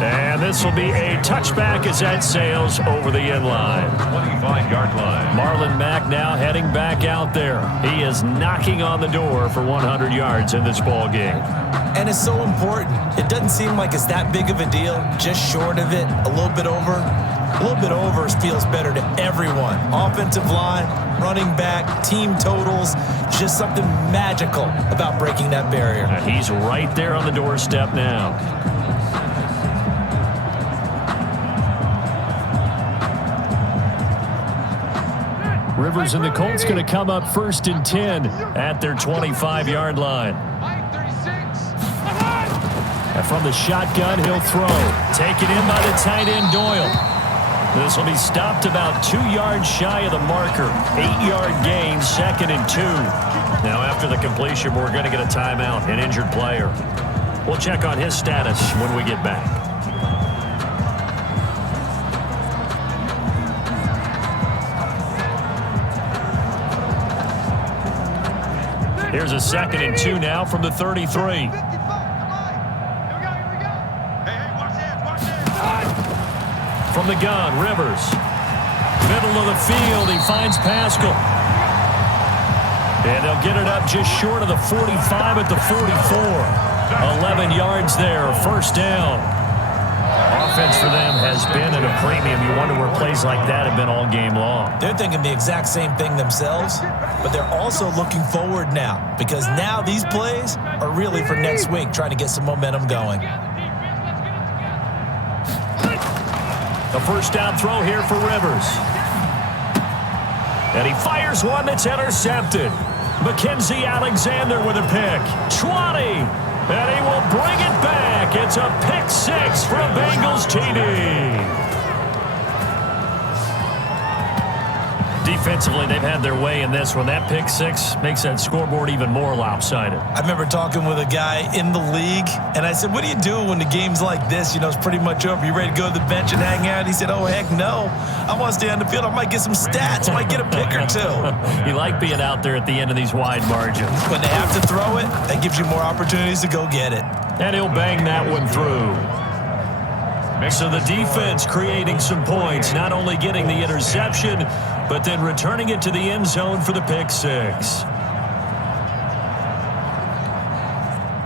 And this will be a touchback as that sails over the end line. 25-yard line. Marlon Mack now heading back out there. He is knocking on the door for 100 yards in this ball game. And it's so important. It doesn't seem like it's that big of a deal, just short of it, a little bit over. A little bit over feels better to everyone. Offensive line, running back, team totals, just something magical about breaking that barrier. He's right there on the doorstep now. Rivers and the Colts going to come up first and 10 at their 25-yard line. And from the shotgun, he'll throw. Taken in by the tight end, Doyle. This will be stopped about 2 yards shy of the marker. 8-yard gain, second and 2. Now, after the completion, we're going to get a timeout, an injured player. We'll check on his status when we get back. Here's a second and 2 now from the 33. From the gun, Rivers. Middle of the field, he finds Pascal. And they'll get it up just short of the 45 at the 44. 11 yards there, first down. Offense for them has been at a premium. You wonder where plays like that have been all game long. They're thinking the exact same thing themselves, but they're also looking forward now because now these plays are really for next week, trying to get some momentum going. A first down throw here for Rivers. And he fires one that's intercepted. Mackenzie Alexander with a pick. 20. And he will bring it back. It's a pick six for a Bengals TD. Defensively, they've had their way in this one. That pick six makes that scoreboard even more lopsided. I remember talking with a guy in the league, and I said, what do you do when the game's like this? You know, it's pretty much over. You ready to go to the bench and hang out? He said, oh, heck no. I want to stay on the field. I might get some stats. I might get a pick or two. You like being out there at the end of these wide margins. When they have to throw it, that gives you more opportunities to go get it. And he'll bang that one through. So the defense creating some points, not only getting the interception, but then returning it to the end zone for the pick six.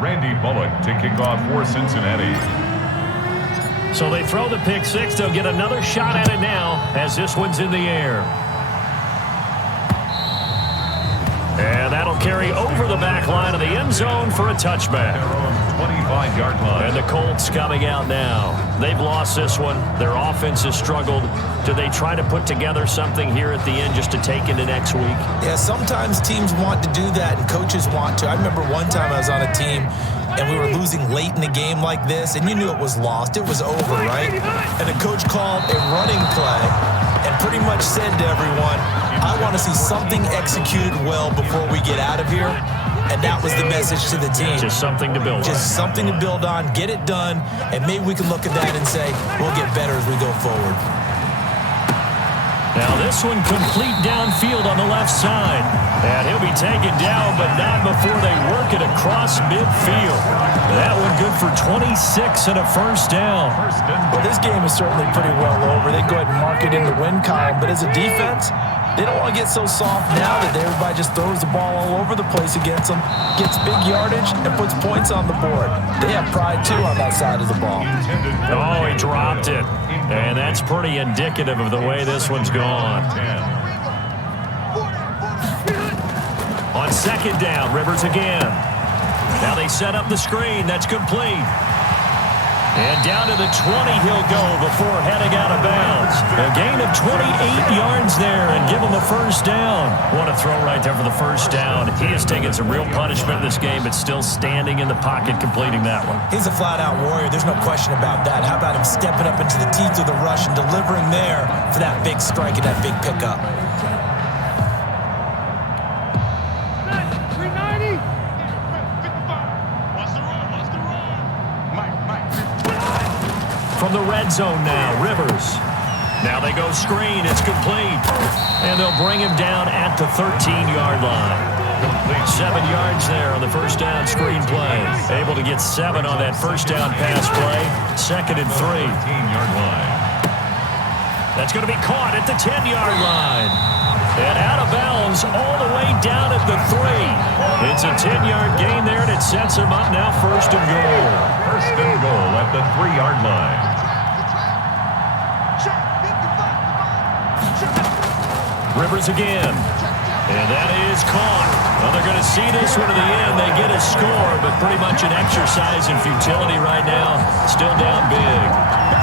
Randy Bullock to kick off for Cincinnati. So they throw the pick six. They'll get another shot at it now as this one's in the air. And that'll carry over the back line of the end zone for a touchback. 25-yard line. And the Colts coming out now. They've lost this one. Their offense has struggled. Do they try to put together something here at the end just to take into next week? Yeah, sometimes teams want to do that and coaches want to. I remember one time I was on a team and we were losing late in the game like this, and you knew it was lost. It was over, right? And the coach called a running play and pretty much said to everyone, I want to see something executed well before we get out of here. And that was the message to the team. Just something to build on. Just something to build on, get it done, and maybe we can look at that and say, we'll get better as we go forward. Now this one complete downfield on the left side. And he'll be taken down, but not before they work it across midfield. That one good for 26 and a first down. Well, this game is certainly pretty well over. They go ahead and mark it in the win column, but as a defense, they don't want to get so soft now that everybody just throws the ball all over the place against them, gets big yardage, and puts points on the board. They have pride, too, on that side of the ball. Oh, he dropped it. And that's pretty indicative of the way this one's gone. On second down, Rivers again. Now they set up the screen. That's complete. And down to the 20 he'll go before heading out of bounds. A gain of 28 yards there and give him a first down. What a throw right there for the first down. He has taken some real punishment in this game, but still standing in the pocket completing that one. He's a flat-out warrior. There's no question about that. How about him stepping up into the teeth of the rush and delivering there for that big strike and that big pickup? From the red zone now, Rivers. Now they go screen. It's complete. And they'll bring him down at the 13-yard line. 7 yards there on the first down screen play. Able to get 7 on that first down pass play. Second and 3. 15-yard line. That's going to be caught at the 10-yard line. And out of bounds all the way down at the 3. It's a 10-yard gain there, and it sets him up now first and goal. First and goal at the 3-yard line. Rivers again. And that is caught. Well, they're going to see this one to the end. They get a score, but pretty much an exercise in futility right now. Still down big.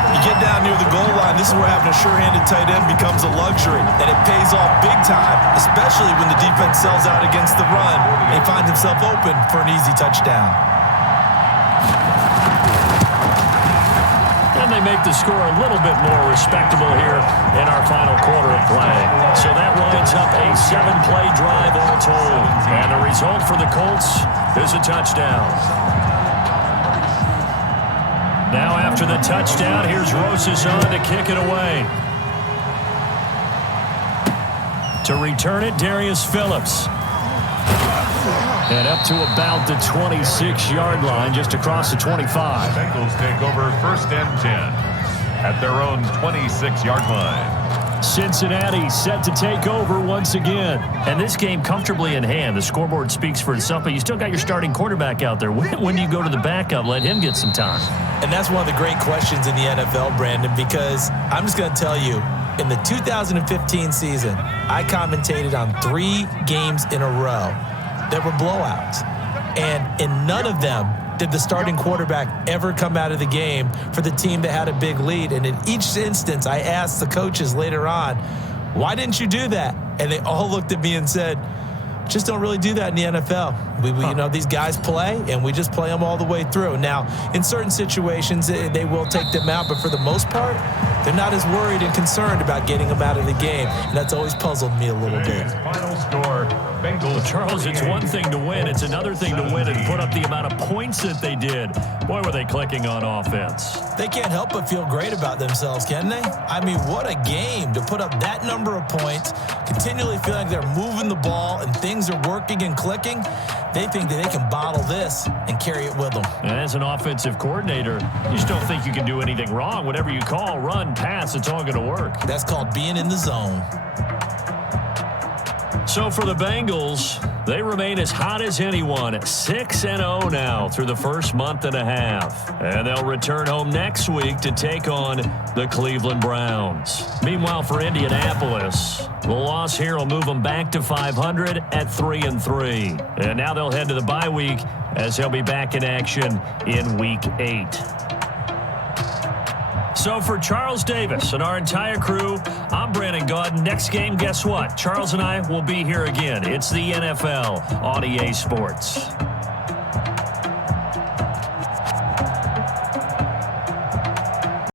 You get down near the goal line, this is where having a sure-handed tight end becomes a luxury, and it pays off big time, especially when the defense sells out against the run and he finds himself open for an easy touchdown. And they make the score a little bit more respectable here in our final quarter of play. So that winds up a 7-play drive all told. And the result for the Colts is a touchdown. Now after the touchdown, here's Rosas on to kick it away. To return it, Darius Phillips. And up to about the 26-yard line, just across the 25. Bengals take over first and 10 at their own 26-yard line. Cincinnati set to take over once again. And this game comfortably in hand. The scoreboard speaks for itself, but you still got your starting quarterback out there. When do you go to the backup? Let him get some time. And that's one of the great questions in the NFL, Brandon, because I'm just going to tell you, in the 2015 season, I commentated on 3 games in a row that were blowouts. And in none of them did the starting quarterback ever come out of the game for the team that had a big lead? And in each instance, I asked the coaches later on, why didn't you do that? And they all looked at me and said, just don't really do that in the NFL. You know, these guys play, and we just play them all the way through. Now, in certain situations, they will take them out, but for the most part, they're not as worried and concerned about getting them out of the game, and that's always puzzled me a little bit. Final score, Bengals. Charles, it's one thing to win. It's another thing to win and put up the amount of points that they did. Boy, were they clicking on offense. They can't help but feel great about themselves, can they? I mean, what a game to put up that number of points, continually feeling like they're moving the ball and things are working and clicking. They think that they can bottle this and carry it with them. And as an offensive coordinator, you just don't think you can do anything wrong. Whatever you call, run, pass, it's all going to work. That's called being in the zone. So for the Bengals, they remain as hot as anyone at 6-0 now through the first month and a half. And they'll return home next week to take on the Cleveland Browns. Meanwhile, for Indianapolis, the loss here will move them back to 500 at 3-3. And now they'll head to the bye week as they'll be back in action in Week 8. So for Charles Davis and our entire crew, I'm Brandon Gaudin. Next game, guess what? Charles and I will be here again. It's the NFL on EA Sports.